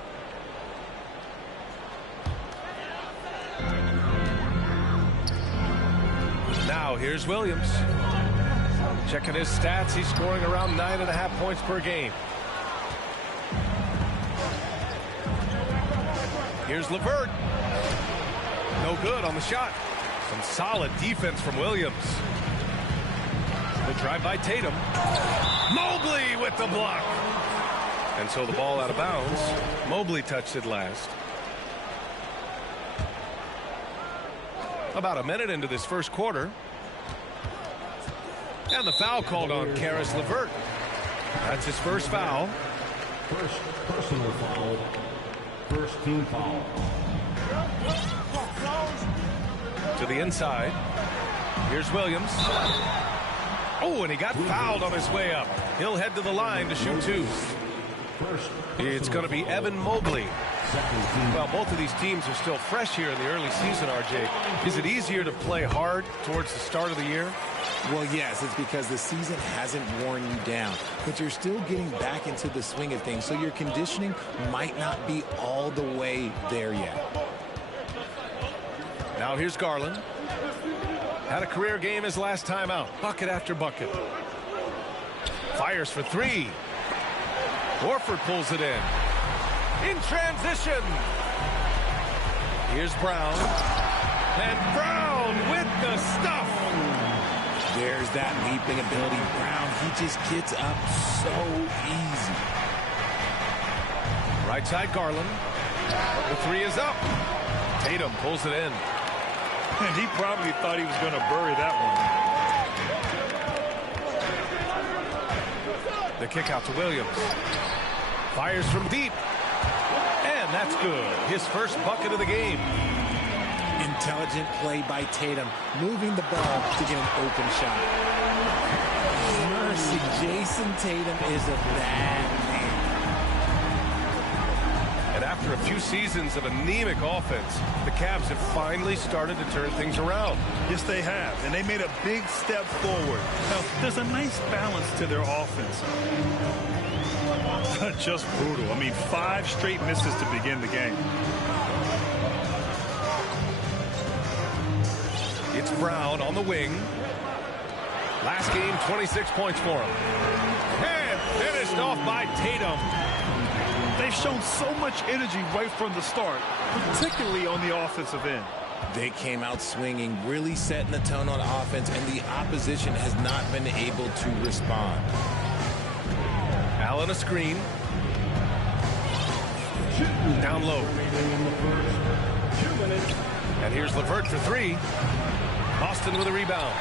Now here's Williams. Checking his stats, he's scoring around 9.5 points per game. Here's LeVert. No good on the shot. Some solid defense from Williams. The drive by Tatum. Mobley with the block. And so the ball out of bounds. Mobley touched it last. About a minute into this first quarter. And the foul called on Caris LeVert. That's his first foul. First personal foul. First team foul. To the inside. Here's Williams. Oh, and he got fouled on his way up. He'll head to the line to shoot two. It's going to be Evan Mobley. Well, both of these teams are still fresh here in the early season, RJ. Is it easier to play hard towards the start of the year? Well, yes, it's because the season hasn't worn you down, but you're still getting back into the swing of things, so your conditioning might not be all the way there yet. Now here's Garland. Had a career game his last time out. Bucket after bucket. Fires for three. Horford pulls it in. In transition. Here's Brown. And Brown with the stuff. There's that leaping ability. Brown, he just gets up so easy. Right side Garland. The three is up. Tatum pulls it in. And he probably thought he was going to bury that one. The kick out to Williams. Fires from deep. And that's good. His first bucket of the game. Intelligent play by Tatum, moving the ball to get an open shot. Mercy, Jason Tatum is a bad man. And after a few seasons of anemic offense, the Cavs have finally started to turn things around. Yes, they have, and they made a big step forward. Now, there's a nice balance to their offense. Just brutal. I mean, 5 straight misses to begin the game. It's Brown on the wing. Last game, 26 points for him. And finished off by Tatum. They've shown so much energy right from the start, particularly on the offensive end. They came out swinging, really setting the tone on offense, and the opposition has not been able to respond. Allen a screen. Down low. And here's LeVert for three. Austin with a rebound.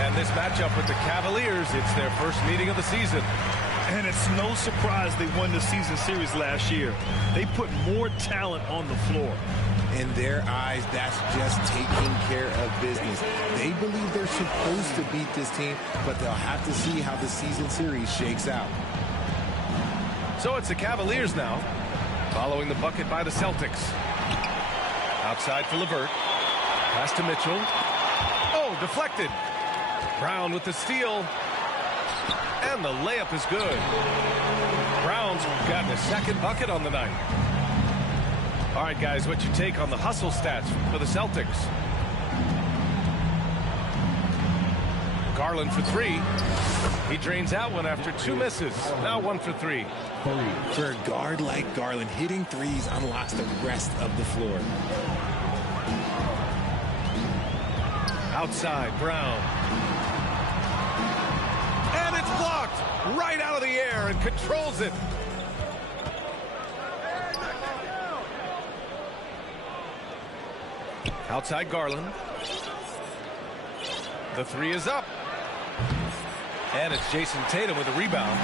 And this matchup with the Cavaliers, it's their first meeting of the season. And it's no surprise they won the season series last year. They put more talent on the floor. In their eyes, that's just taking care of business. They believe they're supposed to beat this team, but they'll have to see how the season series shakes out. So it's the Cavaliers now, following the bucket by the Celtics. Outside for LeVert. Pass to Mitchell. Oh, deflected. Brown with the steal. And the layup is good. Brown's gotten a second bucket on the night. All right, guys, what's your take on the hustle stats for the Celtics? Garland for three. He drains out one after 2 misses. Now 1 for 3. For a guard like Garland, hitting threes unlocks the rest of the floor. Outside, Brown. And it's blocked right out of the air and controls it. Outside Garland. The three is up. And it's Jason Tatum with a rebound.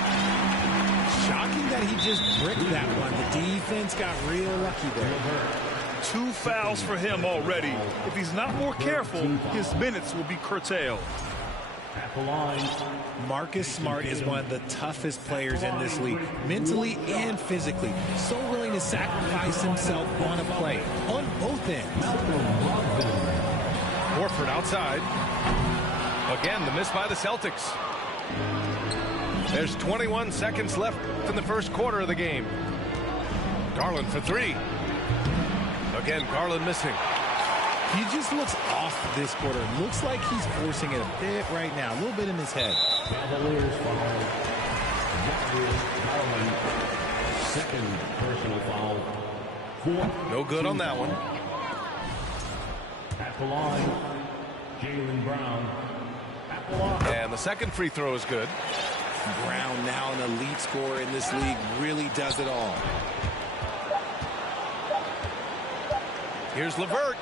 Shocking that he just bricked that one. The defense got real lucky there. 2 fouls for him already. If he's not more careful, his minutes will be curtailed. At the line, Marcus Smart is one of the toughest players in this league, mentally and physically. So willing to sacrifice himself on a play, on both ends. Horford outside. Again, the miss by the Celtics. There's 21 seconds left in the first quarter of the game. Garland for three. Again, Garland missing. He just looks off this quarter. Looks like he's forcing it a bit right now. A little bit in his head. Cavaliers foul. Second personal foul. No good on that one. At the line, Jaylen Brown. At the line. And the second free throw is good. Brown, now an elite scorer in this league, really does it all. Here's LeVert.